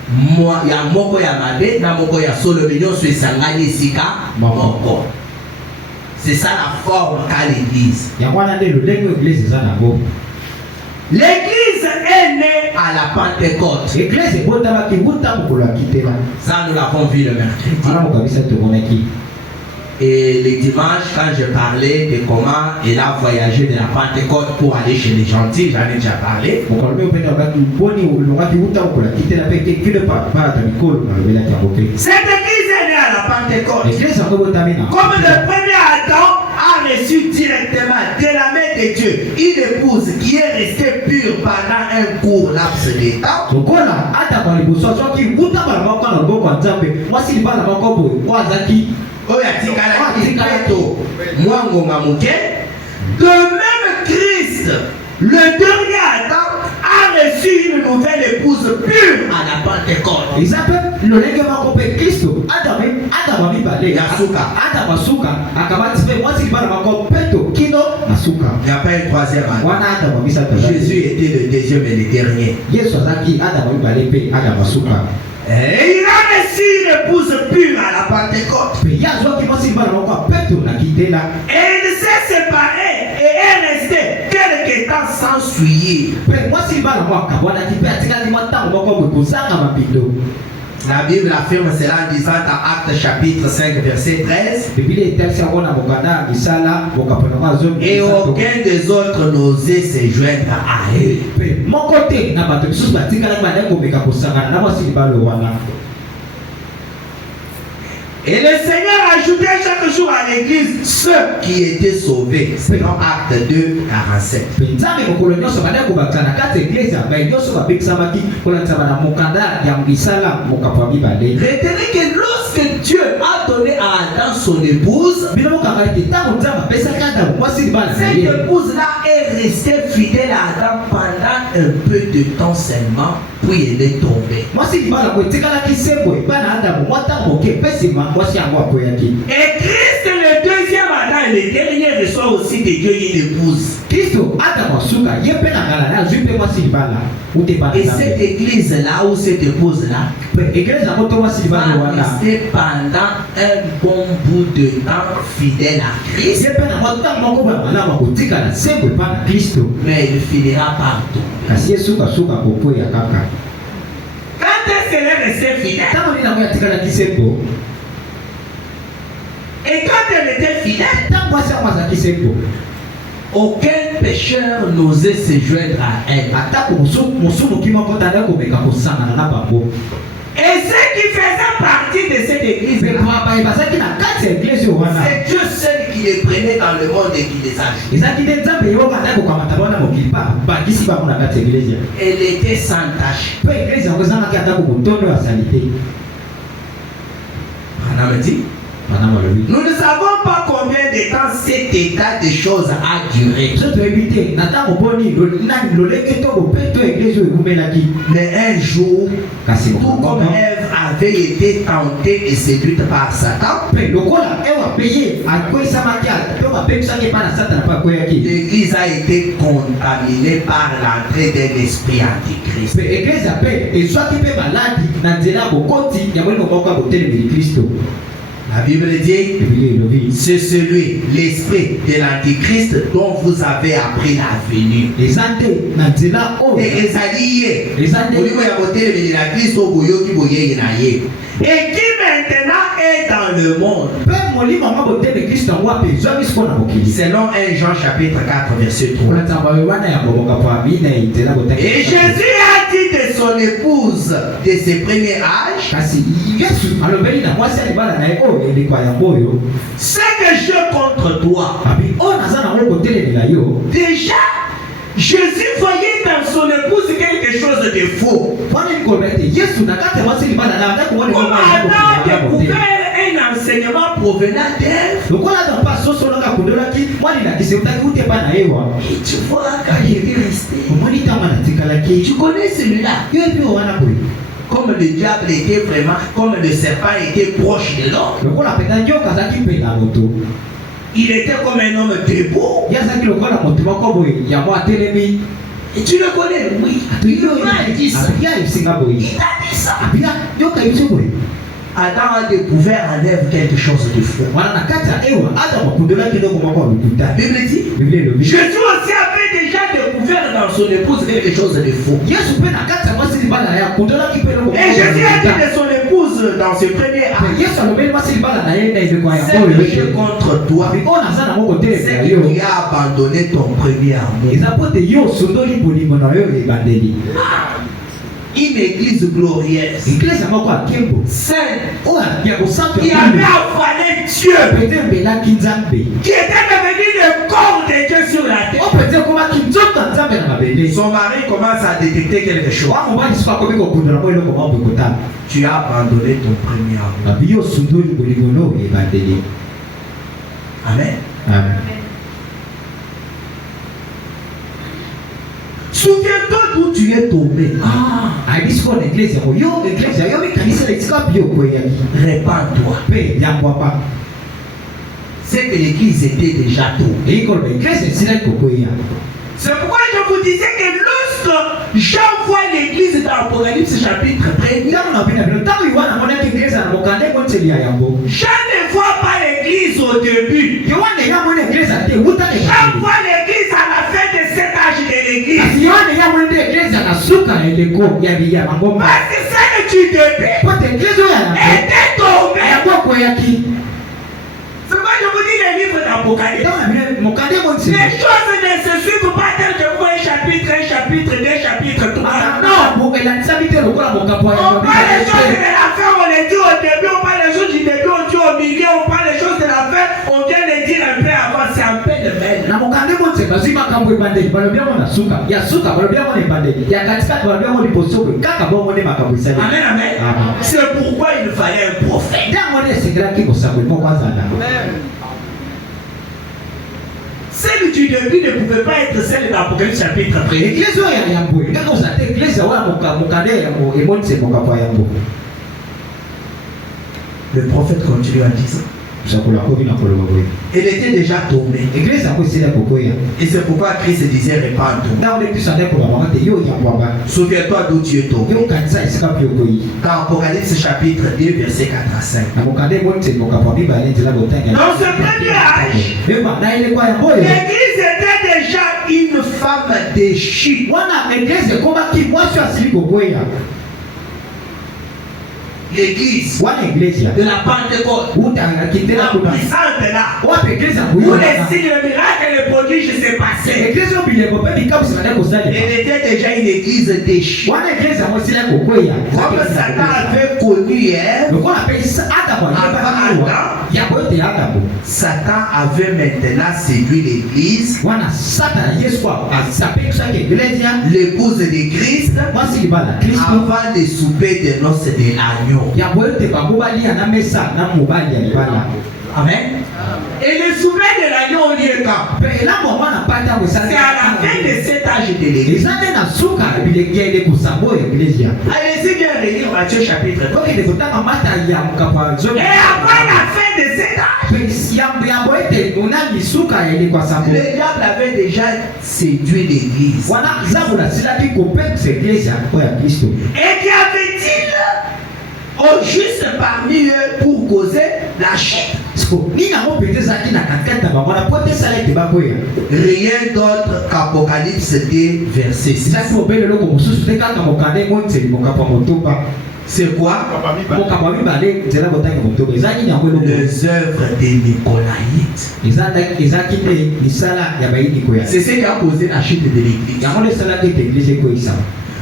Moi, il y a moko ya mabe na moko ya solo mignon sur sangani sika moko. C'est ça la forme qu'a l'église. L'église est née à la Pentecôte. Ça nous l'avons vu le mercredi. Et le dimanche, quand je parlais de comment il a voyagé de la Pentecôte pour aller chez les gentils, j'en ai déjà parlé. Cette église est née à la Pentecôte. Comme le premier Adam a reçu directement de la main de Dieu une épouse qui est restée pure pendant un court laps de temps. De même Christ, le dernier Adam, a reçu une nouvelle épouse pure à la Pentecôte. Il s'appelle le Christ. Il n'y a pas un troisième Adam. Jésus était le deuxième et le dernier. Et il a reçu une épouse pure à la Pentecôte. Et il s'est séparé et est resté quelque temps sans souiller. La Bible affirme cela en disant dans Actes chapitre 5 verset 13. Et aucun des autres n'osait se joindre à eux. Et le Seigneur ajoutait chaque jour à l'église ceux qui étaient sauvés. Selon Acte 2, 47. Retenez que lorsque lorsque Dieu a donné à Adam son épouse, cette épouse-là est restée fidèle à Adam pendant un peu de temps seulement, puis elle est tombée. Et Christ, le deuxième Adam, et le dernier, reçoit aussi de Dieu une épouse. Et cette église-là, ou cette épouse-là, va rester pendant un bon bout de temps fidèle à Christ. Mais il finira par tomber. Quand est-ce qu'elle est restée fidèle? Et quand elle était fidèle, aucun pécheur n'osait se joindre à elle. Et ceux qui faisaient partie de cette église, c'est Dieu seul qui les prenait dans le monde et qui les ajutait. Elle était sans tâche. Madame dit, nous ne savons pas combien de temps cet état de choses a duré. Mais un jour, tout comme Ève avait été tentée et séduite par Satan, l'église a été contaminée par l'entrée d'un esprit antichrist. La Bible dit, c'est celui, l'esprit de l'antichrist dont vous avez appris la venue. Et qui maintenant est dans le monde. Selon 1 Jean chapitre 4 verset 3. Et Jésus a dit de son épouse de ses premiers âges, c'est que je contre toi. Déjà, Jésus voyait dans son épouse quelque chose de faux. Comment Adam a découvert un enseignement provenant d'Ève. Et tu vois, quand il est resté, tu connais celui-là. Comme le diable était vraiment, comme le serpent était proche de l'homme. Il était comme un homme debout. Et tu le connais, oui. Il m'a dit ça. Il t'a dit ça. Adam a découvert en Ève quelque chose de faux. La Bible dit, Jésus aussi avait déjà découvert dans son épouse quelque chose de faux. Et Jésus a dit de son épouse dans ses premiers actes, c'est le jeu contre toi, c'est qui lui a abandonné ton premier amour. Une église glorieuse, sainte, qui avait avalé Dieu, qui était devenu le corps de Dieu sur la terre. Son mari commence à détecter quelque chose. Tu as abandonné ton premier amour. Amen. Amen. Souviens-toi d'où tu es tombé. Répands-toi. C'est que l'église était déjà tombée. C'est pourquoi je vous disais que lorsque Jean voit l'église dans l'Apocalypse chapitre 1, Jean ne voit pas l'église au début. Jean voit l'église à la fin de cet âge de l'église. Parce que celle du début était tombée. C'est pourquoi je vous dis les livres d'Apocalypse. Les choses ne se suivent pas tel que vous un chapitre, deux chapitres, trois. Non. On parle des choses de la fin, on les dit au début, on parle des choses du début, on dit au milieu, on parle des choses de la fin, on vient les dire un peu avant, c'est un peu de même. makambo ebandeli balobi yango na suka ya suka balobi yango na ebandeli ya katikati balobi yango liboso boye kaka bongo nde makambo esali. Amen, amen. C'est pourquoi il fallait un prophète. ntango nde esengelaki kosakoli moko azala. Celle du début ne pouvait pas être celle d'Apocalypse chapitre 1. Église oyo ya yambo ngaka ozala te église oyo mokande ya emonise mokapo ya yambo. Le prophète continue en disant. Elle était déjà tombée. Et c'est pourquoi Christ disait répand-toi. Souviens-toi d'où tu es tombé. Dans Apocalypse chapitre 2 verset 4 à 5. Dans ce premier âge, l'Église était déjà une femme déchue. L'église de la Pentecôte, la puissante là, où les signes, les miracles et les prodiges se passaient. Elle était déjà une église déchue. Comme Satan avait connu elle, Satan avait maintenant séduit l'église, l'épouse de Christ, avant le souper de noces de l'agneau. Amen. Et le souper de l'agneau au lieu quand? C'est à la fin de cet âge de l'église. Allez-y bien relire Matthieu chapitre 3. Et après la fin de cet âge, le diable avait déjà séduit l'église. Et qu'y avait-il au juste parmi eux pour causer la chute? Rien d'autre qu'Apocalypse 2 verset 6. C'est quoi? Les œuvres des Nicolaïtes. C'est ce qui a causé la chute de l'église.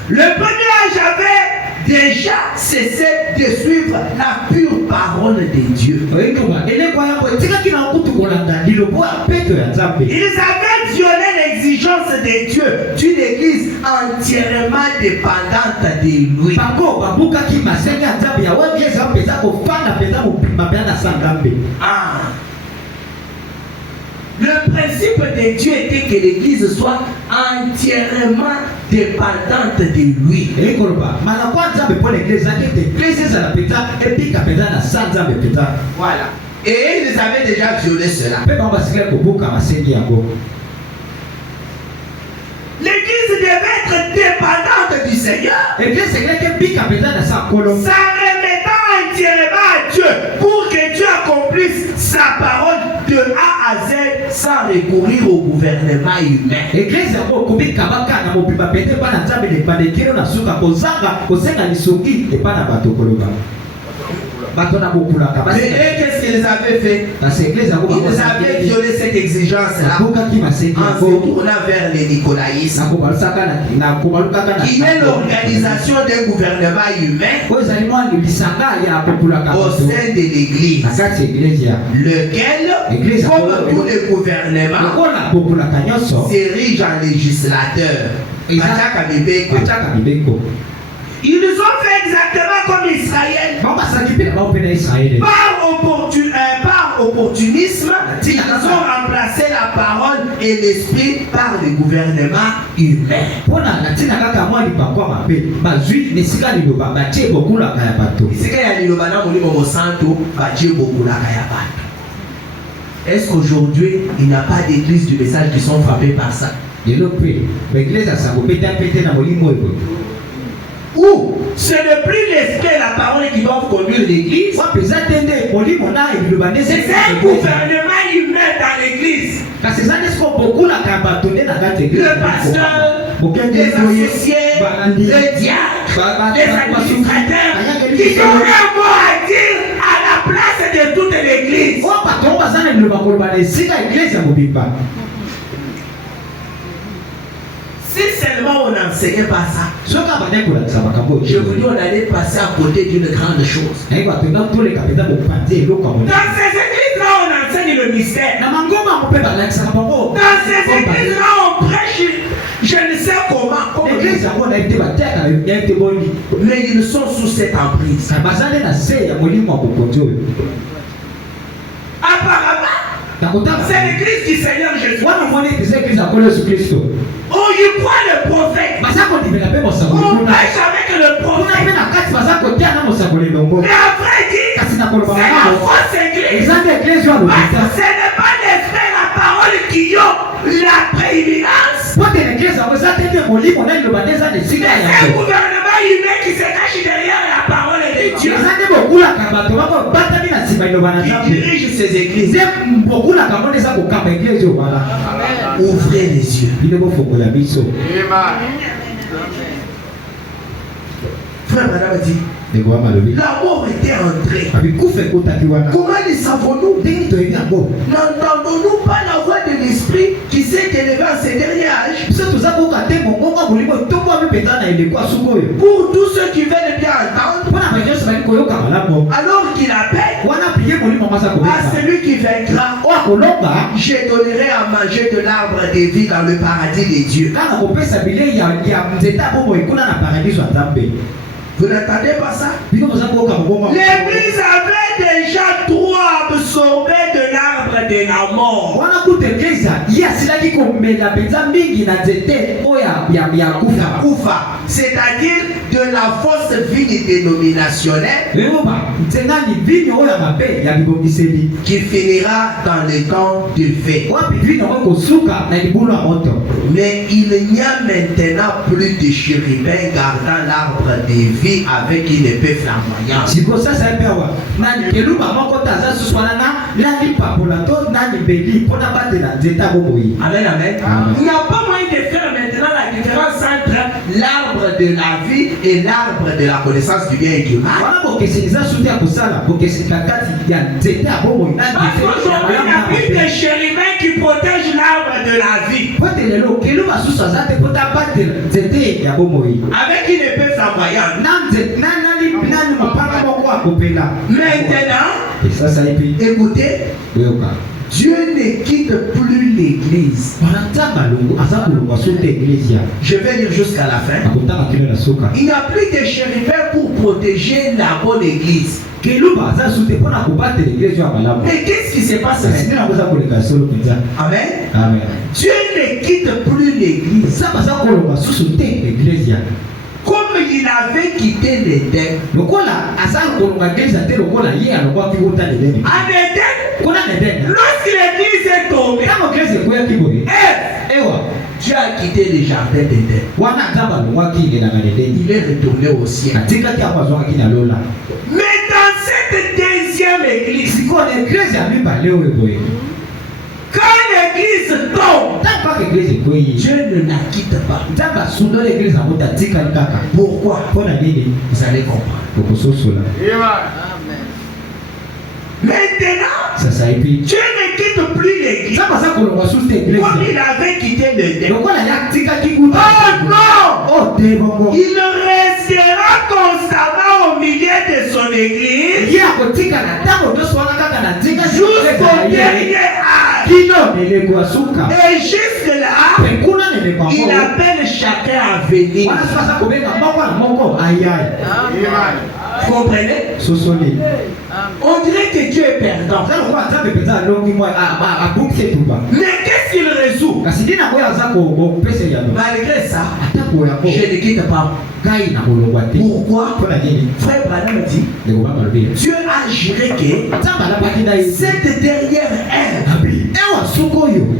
Le premier âge avait déjà cessé de suivre la pure parole de Dieu. Ils avaient violé l'exigence de Dieu d'une église entièrement dépendante de lui. Le principe de Dieu était que l'église soit entièrement dépendante de lui. Voilà. Et ils avaient déjà violé cela. L'église devait être dépendante du Seigneur, s'en remettant entièrement à Dieu pour que Dieu accomplisse sa parole de A à Z sans recourir au gouvernement humain. Et qu'est-ce qu'ils avaient fait? Ils avaient violé cette exigence-là en se tournant vers les nicolaïsmes, qui est l'organisation d'un gouvernement humain au sein de l'église, lequel, comme tous les gouvernements, s'érige en législateur. Ils ont fait exactement comme Israël. Par opportunisme, ils ont remplacé la parole et l'esprit par le gouvernement humain. Est-ce qu'aujourd'hui, il n'y a pas d'église du message qui sont frappées par ça? Ou ce n'est plus l'esprit et la parole qui doivent conduire l'église. C'est un gouvernement humain dans l'église. Le pasteur, les associés, les diacres, les administrateurs qui ont un mot à dire à la place de toute l'église. Si seulement on n'enseignait pas ça, je vous dis, on allait passer à côté d'une grande chose. Dans ces églises-là, on enseigne le mystère. Dans ces églises-là, on je ne sais comment. Mais ils sont sous cette emprise. Apparemment, c'est l'église du Seigneur Jésus. On y croit le prophèt. On pêche avec le prophète. Mais après, dit, c'est la fausse église. Parce que ce n'est pas les frères la parole qui ont la prééminence. C'est un gouvernement humain qui se cache derrière la parole de Dieu. Qui dirige ces églises. Ouvrez les yeux. Frère Madame dit, la mort était entrée. Comment le savons-nous? N'entendons-nous pas la voix de l'esprit qui s'est élevé en ces derniers âges? Pour tous ceux qui veulent bien entendre, alors qu'il appelle à celui qui vaincra, je donnerai à manger de l'arbre de vie dans le paradis des dieux. Vous n'entendez pas ça? L'église avait déjà trop absorbé de l'arbre de la mort. C'est-à-dire de la fausse vie dénominationnelle qui finira dans le temps de fait. Mais il n'y a maintenant plus de chérubins gardant l'arbre de vie avec une épée flamboyante. Amen, amen. Il n'y a pas moyen de faire maintenant la différence entre l'arbre de la vie et l'arbre de la connaissance du bien et du mal. Parce qu'aujourd'hui, il n'y a plus de chérubins qui protègent l'arbre de la vie. Avec une épée flamboyante. Maintenant, écoutez, Dieu ne quitte plus l'église. Je vais lire jusqu'à la fin. Il n'y a plus de chérubins pour protéger la bonne église. Mais qu'est-ce qui se passe maintenant? Amen. Amen. Dieu ne quitte plus l'église. Comme il avait quitté l'Éden. En Éden, lorsque l'église est tombée, Dieu a quitté le jardin d'Éden. Il est retourné au ciel. Mais dans cette deuxième église, quand l'église tombe, Dieu ne la quitte pas. Pourquoi? Vous allez comprendre. Maintenant, Dieu ne quitte plus l'église comme il avait quitté l'Éden. Oh non! Il restera constamment au milieu de son église jusqu'au dernier âge. Et jusque là, il appelle chacun à venir. Vous comprenez? On dirait que Dieu est perdant. Mais qu'est-ce qu'il résout? Malgré ça, je ne quitte pas. Pourquoi? Frère Branham dit, Dieu a juré que cette dernière ère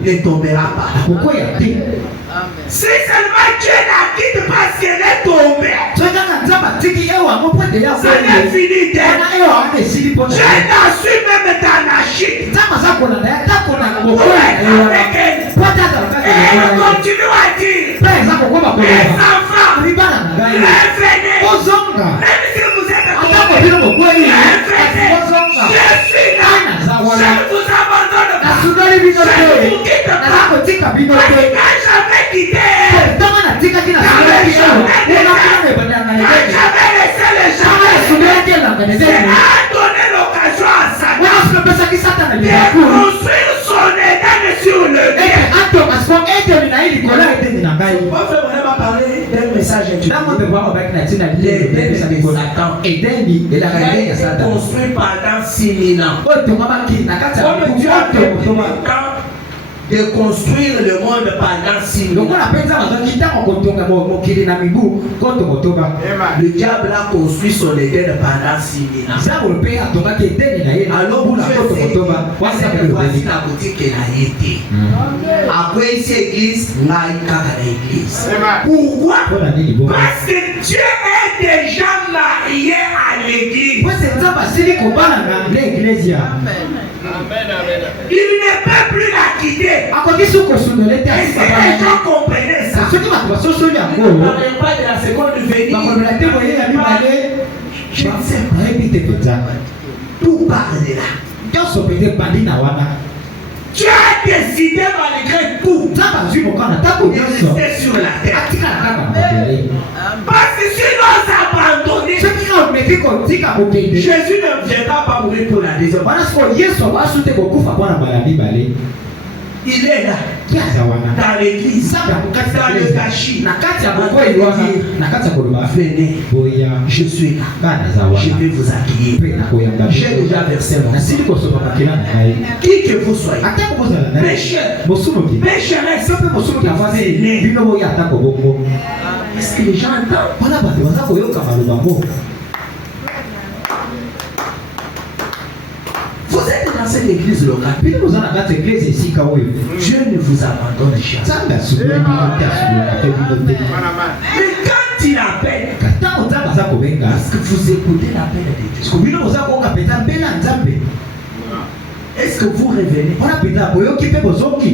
ne tombera pas. Si seulement Dieu la quitte parce qu'elle est tombée, ça n'est fini d'elle. Dieu n'a su même dans la chute. Avec elle. Et elle continue à dire, les enfants, revenez. Même si vous êtes tombés, revenez. Je suis là. Je ne vous abandonne pas. Je ne vous quitte pas. Parce que quand j'avais quitté, quand j'avais laissé les gens, c'est à donner l'occasion à Satan de construire son Éden sur le bien. Pas vraiment parler d'un message il a été construit pendant 6000 ans. Comme Dieu a pris le temps de construire le monde pendant 6000 ans. Le diable a construit son Éden pendant 6000 ans. Alors vous voici la boutique qu'elle a été. Après ici église, là il y a l'église. Pourquoi? Parce que Dieu est déjà marié à l'église. Il ne peut plus la quitter. Et si les gens comprenaient ça, on ne parlait pas de la seconde venue. Je ne sais pas. Tout part de là. Tu as décidé malgré tout de rester sur la terre. Parce que si nous abandonnons, Jésus ne viendra pas mourir pour la deuxième fois. Il est là, dans l'église, dans le gâchis. Venez, je suis là, je vais vous accueillir. J'ai déjà versé mon sang. Qui que vous soyez, pécheur, pécheresse, est-ce que les gens entendent? Vous êtes dans cette église locale. Dieu ne vous abandonne jamais. Mais quand il appelle, est-ce que vous écoutez l'appel de Dieu? Est-ce que vous révélez?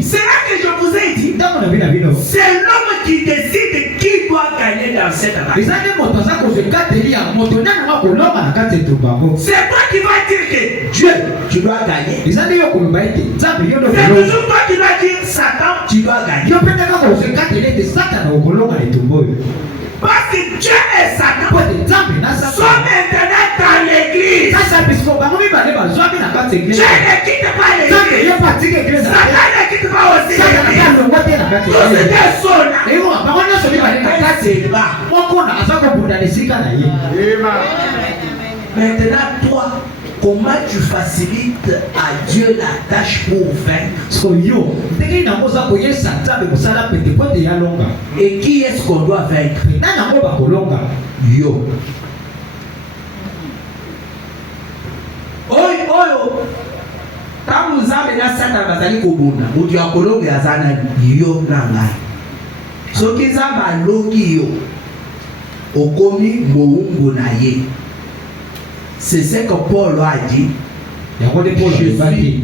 C'est là que je vous ai dit. C'est l'homme qui décide qui doit gagner dans cette bataille. C'est toi qui vas dire que Dieu, tu dois gagner. C'est toujours toi qui dois dire Satan, tu dois gagner. Parce que Dieu et Satan sont maintenant dans l'église. Dieu ne quitte pas l'église. Satan ne quitte pas aussi l'église. Tous ces deux sont là. Maintenant, toi, comment tu facilites à Dieu la tâche pour vaincre? Et qui est-ce qu'on doit vaincre? Yo. Oyo. Quand vous avez la Satan, vous allez kobuna. Vous dites à Kolongo yazana yo nangai. So kiza malongi yo. Okomi moungu na ye. C'est ce que Paul a dit. Je suis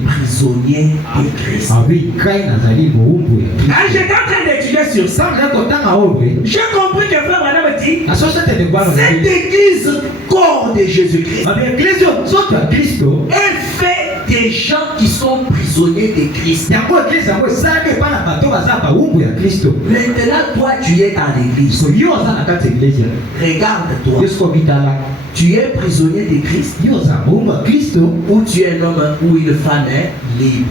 prisonnier de Christ. Quand j'étais en train d'étudier sur ça, j'ai compris que frère Madame dit cette église corps de Jésus-Christ est fait des gens qui sont prisonniers de Christ. Maintenant, toi, tu es dans l'église. Regarde-toi. Tu es prisonnier de Christ ou tu es un homme ou une femme libre.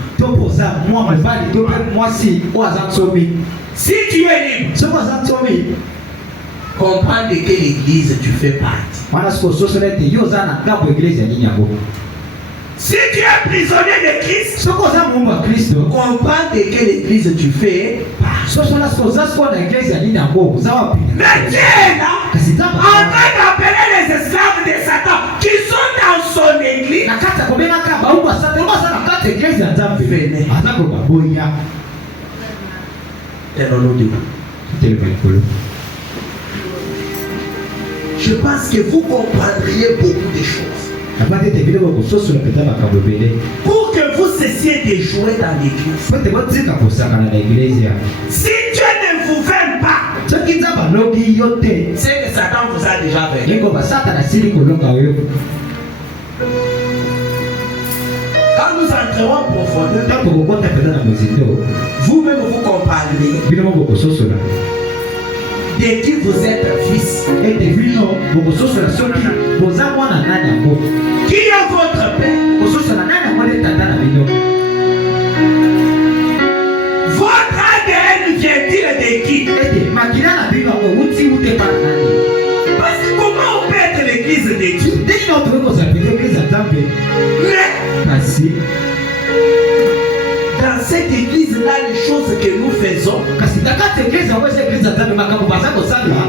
Si tu es libre, comprends de quelle église tu fais partie. Si tu es prisonnier de Christ, comprends de quelle église tu fais partie. Mais Dieu est là en train d'appeler les esclaves de Satan qui sont dans son église. Venez. Je pense que vous comprendriez beaucoup de choses. Pour que vous cessiez de jouer dans l'église. Si Dieu ne vous veut pas, c'est que Satan vous a déjà vaincu. Quand nous entrerons en profondeur, vous-même vous comprendrez de qui vous êtes fils. Qui est votre père? Votre ADN vient Parce que comment on peut être l'église de Dieu? Mais dans cette église-là, les choses que nous faisons,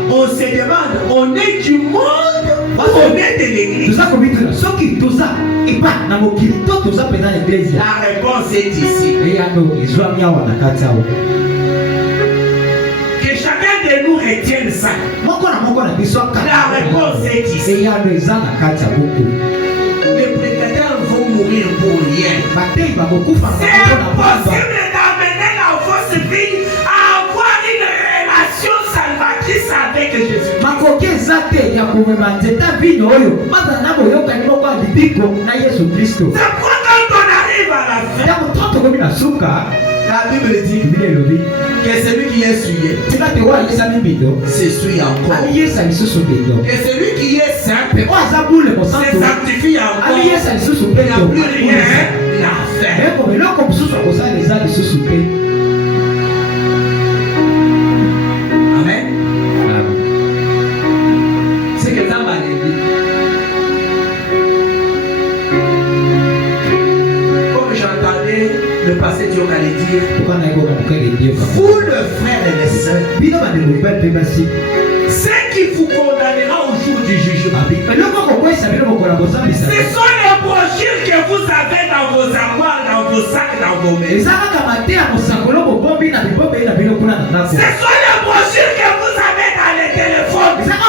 on se demande, on est du monde ou on est de l'église? La réponse est ici. Que chacun de nous retienne ça. La réponse est ici. Les prédateurs vont mourir pour rien. C'est impossible d'amener la fausse fille à avoir une relation salvatrice avec Jésus. C'est pourquoi quand on arrive à la fin, la Bible dit que celui qui est souillé s'essuie encore. Et celui qui est simple se sanctifie encore. Il n'y a plus rien à faire. Amen. C'est que ça va dire. Comme j'entendais le pasteur Dieu allait dire, vous le frère et les sœurs, ce qui vous condamnera au jour du jugement, ce sont les brochures que vous avez dans vos armoires, dans vos sacs, dans vos maisons. Ce sont les brochures que vous avez dans les téléphones. C'est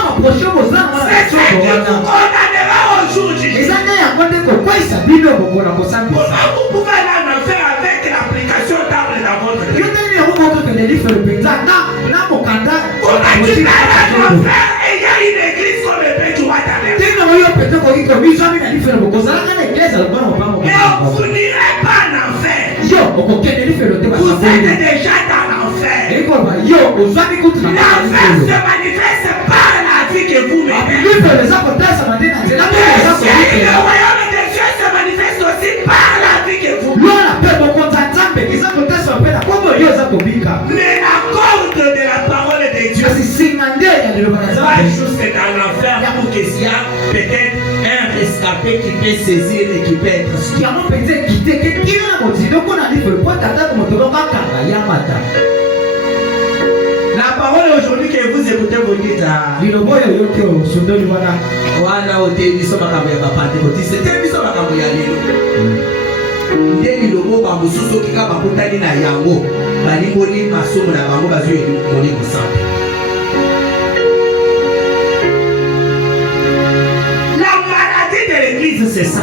ce qui vous condamnera au jour du jugement. Comment vous pouvez aller en enfer avec l'application d'armes dans votre téléphone? On a dit d'aller en enfer et il y a une église comme le Père du Roi d'Amer. Et on vous n'irez pas en enfer. Vous êtes déjà dans l'enfer. L'enfer se manifeste par la vie que vous menez. Le royaume des cieux se manifeste aussi par la vie que vous menez. Mais la corde de la parole de Dieu va jusque dans l'enfer pour qu'il y ait peut-être un rescapé qui peut saisir et qui peut être sauvé. La parole aujourd'hui que vous écoutez, vous dites wana otebiso makambo ya bapentekotiste tebiso makambo ya lelo nde lilobo bamosusu okika bakutani na yango balingoli masumu na bango bazwi molimo santu. La maladie de l'église, c'est ça.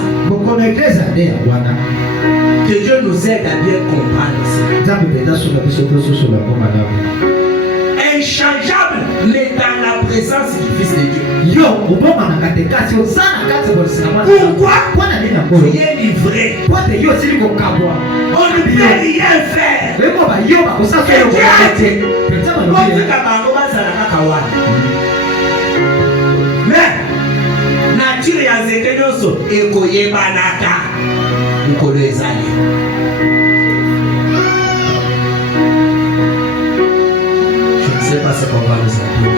Que Dieu nous aide à bien comprendre ça. Inchangeable, mais dans la présence du Fils de Dieu. Pourquoi? Tu es livré. On ne peut rien faire. Mais nature ya nzete nyonso ekoyebanaka mokolo ezali. Je ne sais pas ce qu'on va nous appeler.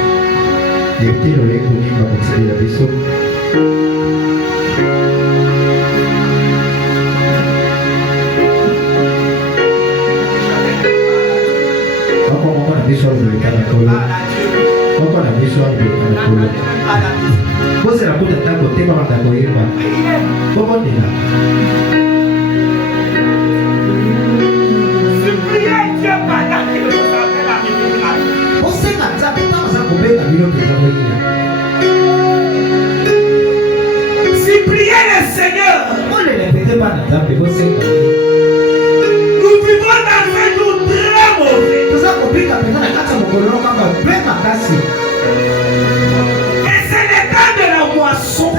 Si prier le Seigneur, nous vivons dans un jour très mauvais. Et c'est le temps de la moisson.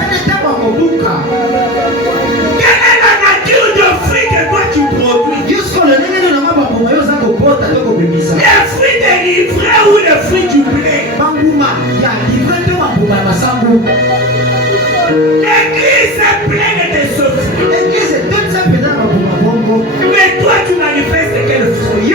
Quelle est la nature de fruit que toi tu produis? Les fruits délivrés ou les fruits du blé? L'église est pleine de ce fruit. Mais toi tu manifestes quel fruit?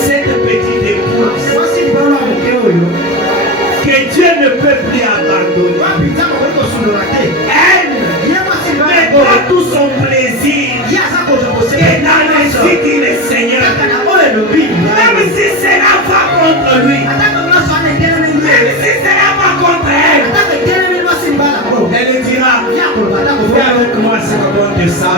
cette petite épouse que Dieu ne peut plus abandonner. Elle met pas tout son plaisir et dans le site du Seigneur. Même si cela va contre lui, même si cela va contre elle, elle dira, viens avec moi, c'est bon de ça.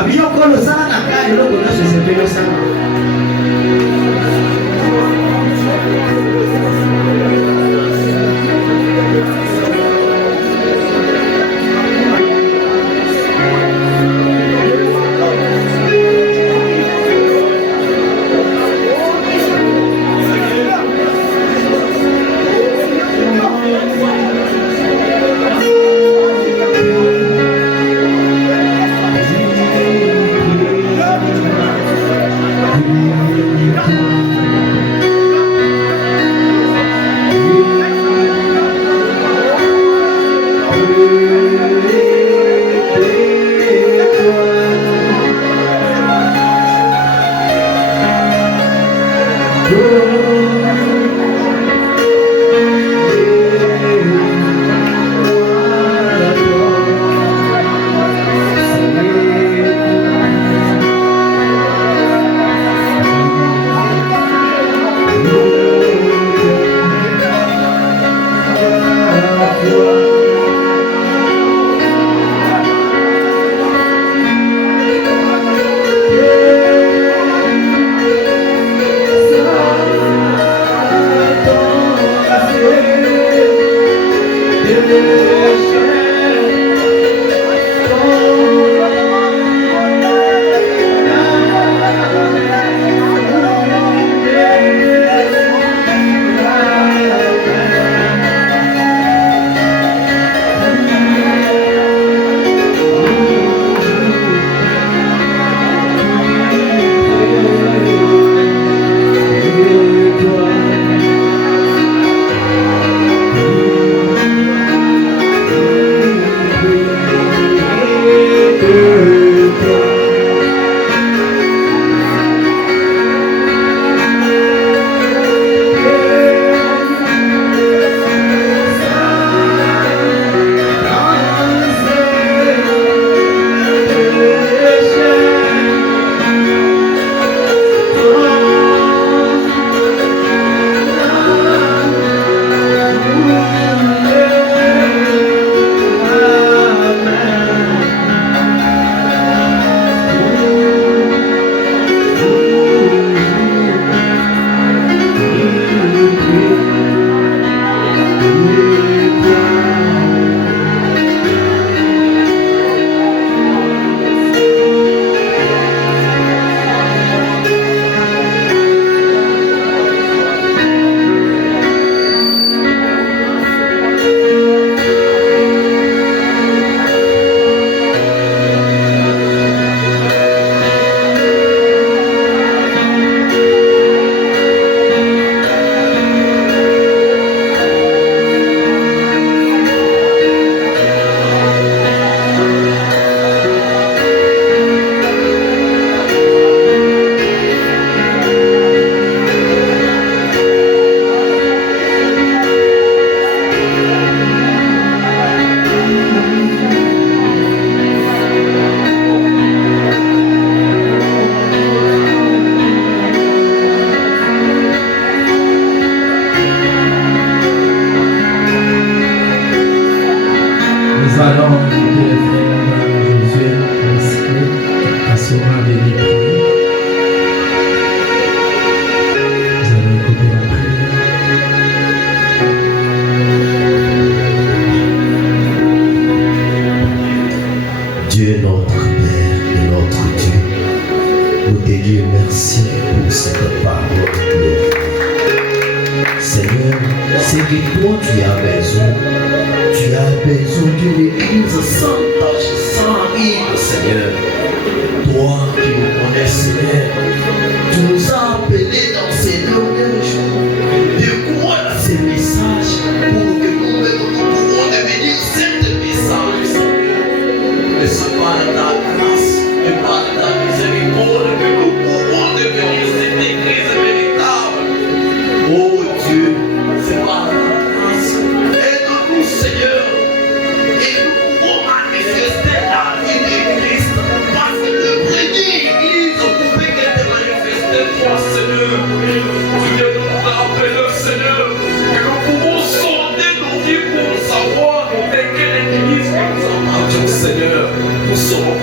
Par ta miséricorde que nous pouvons devenir cette église véritable.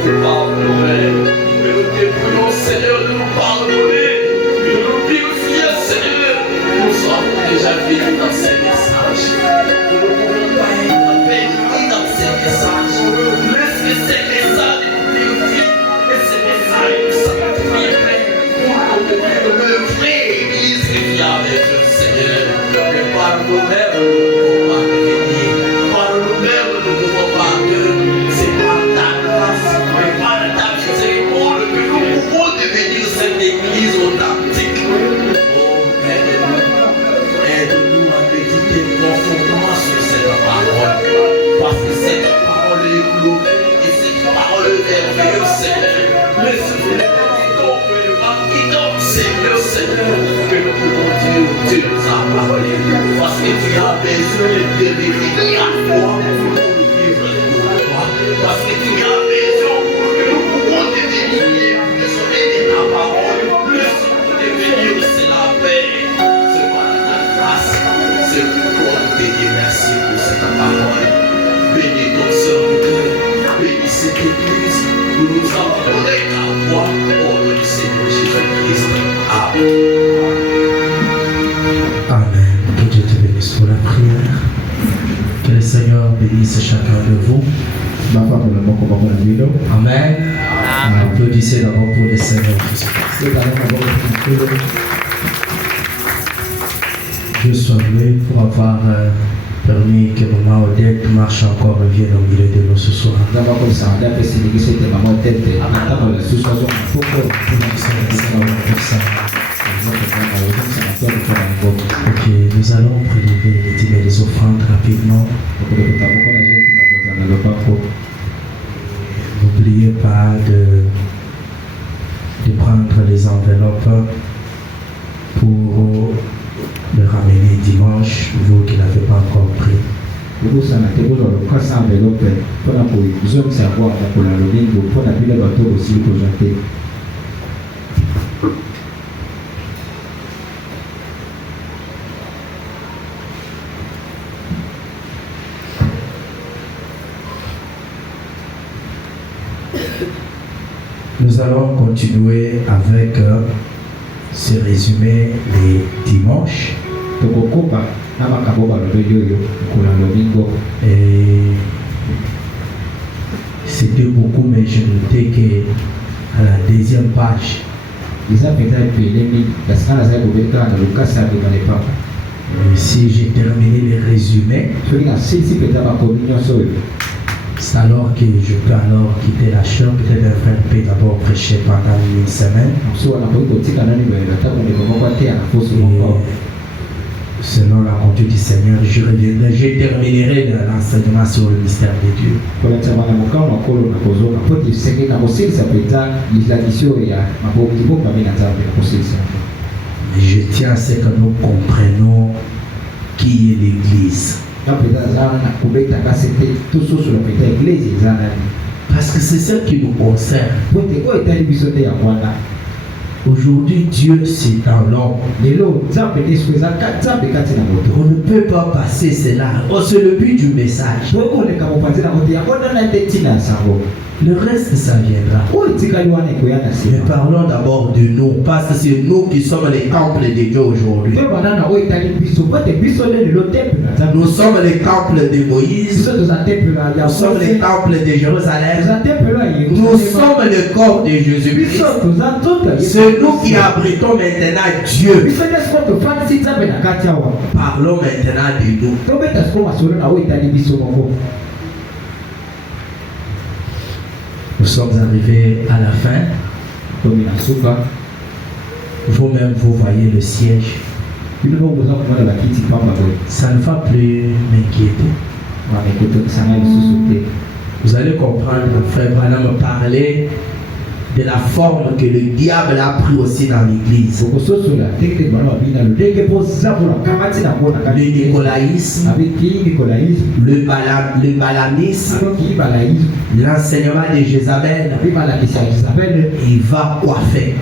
te pardonnerai. Mais nous te prions, Seigneur, de nous pardonner. Et de nous purifier, Seigneur. Nous sommes déjà bénis dans ces messages. Nous ne pouvons pas être bénis dans ces messages. Laisse que ces messages nous purifient. Et ces messages nous sanctifient. Pour une vraie église qui vient avec le Seigneur. Mais par nous-mêmes, nous ne pouvons pas devenir. Par nous-mêmes, nous ne pouvons pas devenir. C'est par ta grâce, mais par ta miséricorde que nous pouvons devenir cette église authentique. Oh, aide-nous. Aide-nous à méditer profondément sur cette parole. Parce que cette parole est lourde. Et cette parole est merveilleuse, Seigneur. Laisse-nous Seigneur, Seigneur, que nous pouvons dire, tu nous as parlé, parce que tu as besoin de revenir à toi pour nous vivre pour toi, parce que tu as besoin pour que nous pouvons devenir désolés de ta parole, laisse-nous devenir, c'est la paix, c'est par ta grâce, c'est pourquoi nous te disons merci pour cette parole. Bénis ton serviteur, bénis cette église, nous nous avons à toi, au nom du Seigneur Jésus-Christ. Amen. Que Dieu te bénisse pour la prière. Que le Seigneur bénisse chacun de vous. Amen. Applaudissez d'abord pour le Seigneur Jésus-Christ. Dieu soit loué pour avoir permis que maman Odette marche encore et vienne au milieu de nous ce soir. Ok, nous allons prélever les dîmes et les offrandes rapidement. N'oubliez pas de prendre les enveloppes pour le ramener dimanche, vous qui n'avez pas encore pris. Nous allons continuer avec ce résumé les dimanches. Et c'était beaucoup, mais je notais qu'à la deuxième page, si j'ai terminé les résumés, c'est alors que je peux alors quitter la chambre. Peut-être un frère peut d'abord prêcher pendant une semaine. Selon la conduite du Seigneur, je reviendrai, je terminerai l'enseignement sur le mystère de Dieu. Mais je tiens à ce que nous comprenions qui est l'Église. Parce que c'est ce qui nous concerne. Aujourd'hui, Dieu c'est dans l'homme. On ne peut pas passer cela. Oh, c'est le but du message. Le reste, ça viendra. Mais parlons d'abord de nous, parce que c'est nous qui sommes les temples de Dieu aujourd'hui. Nous sommes les temples de Moïse. Nous sommes les temples de Jérusalem. Nous sommes le corps de Jésus-Christ. C'est nous qui abritons maintenant Dieu. Parlons maintenant de nous. Nous sommes arrivés à la fin. Vous-même, vous voyez le siège. Ça ne va plus m'inquiéter. Vous allez comprendre, frère Branham parler de la forme que le diable a pris aussi dans l'église. Le nicolaïsme, le balamisme, l'enseignement de Jézabel, il va coiffer.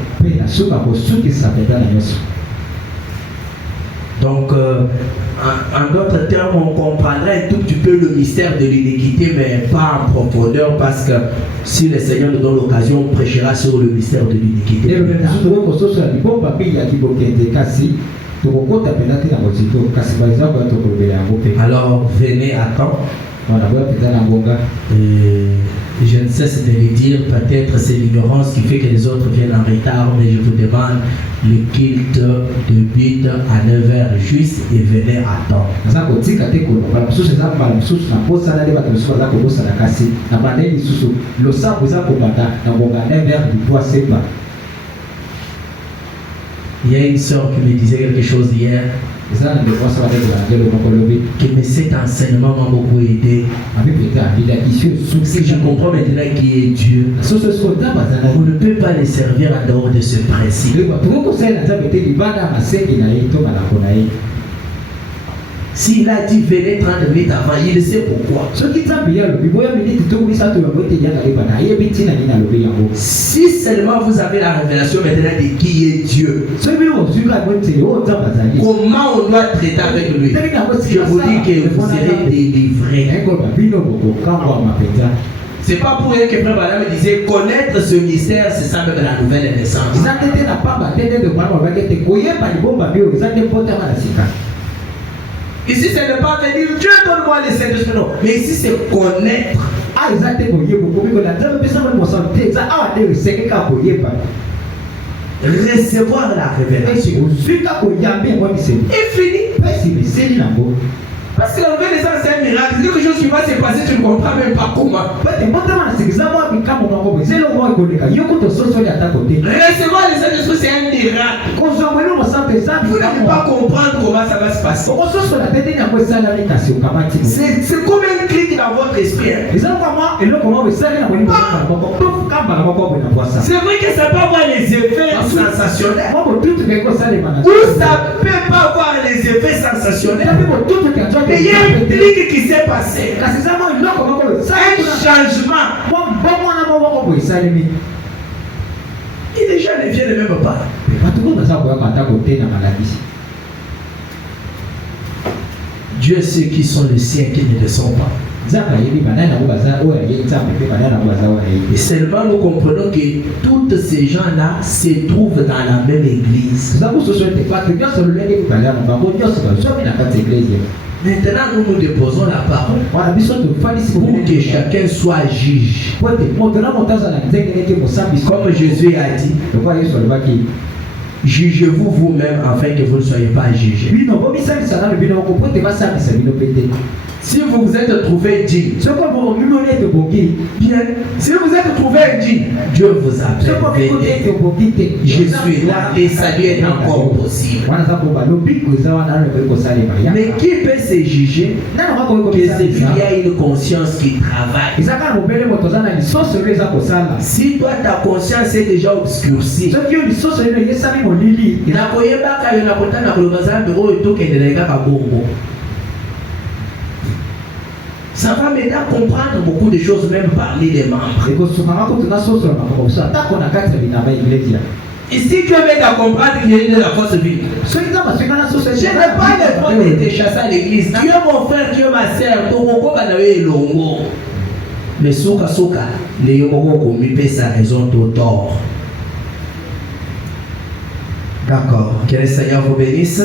Donc, en d'autres termes, on comprendrait un tout petit peu le mystère de l'iniquité, mais pas en profondeur, parce que si le Seigneur nous donne l'occasion, on prêchera sur le mystère de l'iniquité. Alors, venez à temps. Et je ne cesse de le dire, peut-être c'est l'ignorance qui fait que les autres viennent en retard, mais je vous demande le culte débute à 9h juste et venez à temps. Il y a une soeur qui me disait quelque chose hier, que cet enseignement m'a beaucoup aidé. Si je comprends maintenant qui est Dieu, on ne peut pas les servir en dehors de ce principe. S'il a dit venez 30 minutes avant, il sait pourquoi. Si seulement vous avez la révélation maintenant de qui est Dieu, comment on doit traiter avec lui, je vous dis que vous serez délivrés. C'est pas pour rien que Frère Bala me disait connaître ce mystère, c'est ça même la nouvelle naissance. Ici, ce n'est pas venir Dieu donne-moi les Saint-Esprit, non. Mais ici, c'est connaître. Recevoir la révélation. Et fini. Parce que la nouvelle naissance, c'est un miracle. Quelque chose qui va se passer, tu ne comprends même pas comment. Recevoir les Saint-Esprit, c'est un miracle. Vous n'allez pas comprendre comment ça va se passer. C'est comme un clic dans votre esprit. C'est vrai que ça peut avoir les effets sensationnels. Ou ça ne peut pas avoir les effets sensationnels. Mais il y a un clic qui s'est passé. Un changement. Et les gens ne viennent même pas. Dieu sait qui sont les siens qui ne le sont pas. Et seulement nous comprenons que tous ces gens-là se trouvent dans la même église. Maintenant, nous nous déposons la parole pour que chacun soit juge. Comme Jésus a dit, jugez-vous vous-même afin que vous ne soyez pas jugés. Si vous vous êtes trouvé digne, bien, si vous êtes trouvé digne, Dieu vous appelle. Je suis là, et salut est encore possible. Mais qui peut se juger que c'est qu'il y a une conscience qui travaille? Si toi ta conscience est déjà obscurcie, ça va m'aider à comprendre beaucoup de choses, même parler des membres. Et si Dieu m'aide à comprendre qu'il y a de la force vive, je n'ai pas le droit de te chasser à l'église. Tu es mon frère, tu es ma soeur. Mais souka, les yomoko commis sa raison au tort. D'accord. Que le Seigneur vous bénisse.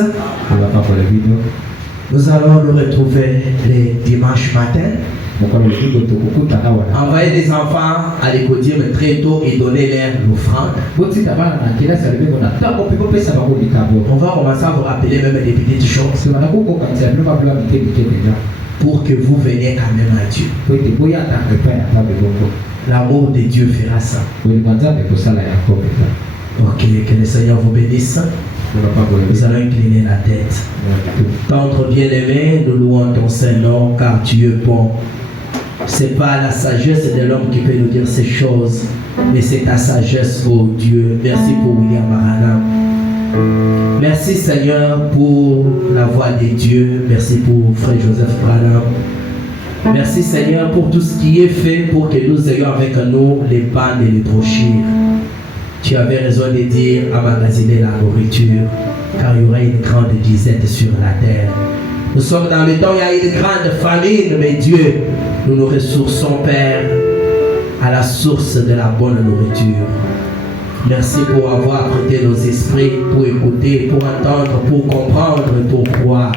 Nous allons nous retrouver les dimanches matins. Envoyer des enfants à l'école très tôt et donner leur l'offrande. On va commencer à vous rappeler même des petites choses pour que vous veniez quand même à Dieu. L'amour de Dieu fera ça. Ok, que le Seigneur vous bénisse. Nous allons incliner la tête. Tendre bien-aimé, nous louons ton Saint-Nom car tu es bon. C'est pas la sagesse de l'homme qui peut nous dire ces choses, mais c'est ta sagesse, oh Dieu. Merci pour William Marana. Merci Seigneur pour la voix de Dieu. Merci pour Frère Joseph Branham. Merci Seigneur pour tout ce qui est fait pour que nous ayons avec nous les bandes et les brochures. Tu avais raison de dire emmagasiner la nourriture. car il y aura une grande disette sur la terre. Nous sommes dans le temps où il y a une grande famine, mais Dieu, nous nous ressourçons, Père, à la source de la bonne nourriture. Merci pour avoir prêté nos esprits, pour écouter, pour entendre, pour comprendre, pour croire.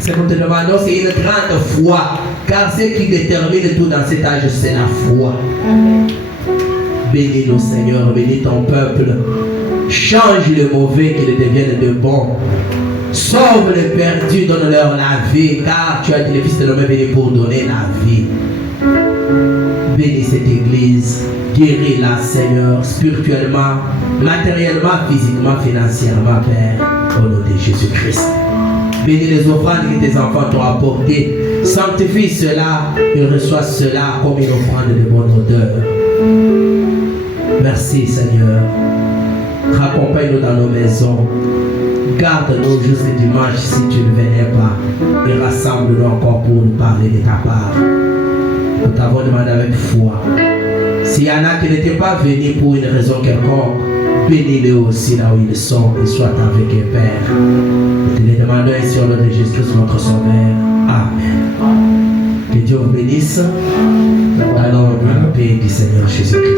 Ce que nous te demandons, c'est une grande foi, car ce qui détermine tout dans cet âge, c'est la foi. Bénis-nous, Seigneur, bénis ton peuple. Change le mauvais qu'il devienne de bon. Sauve les perdus, donne-leur la vie, car tu as dit le Fils de l'homme est venu pour donner la vie. Bénis cette église, guéris-la, Seigneur, spirituellement, matériellement, physiquement, financièrement, Père, au nom de Jésus-Christ. Bénis les offrandes que tes enfants t'ont apportées. Sanctifie cela et reçois cela comme une offrande de bonne odeur. Merci, Seigneur. Raccompagne-nous dans nos maisons. Garde-nous jusqu'à dimanche si tu ne venais pas. Et rassemble-nous encore pour nous parler de ta part. Nous t'avons demandé avec foi. S'il y en a qui n'étaient pas venus pour une raison quelconque, bénis-les aussi là où ils sont et sois avec eux, Père. Nous te les demandons ainsi au nom de Jésus-Christ, notre Sauveur. Amen. Que Dieu vous bénisse. Allons dans la paix du Seigneur Jésus-Christ.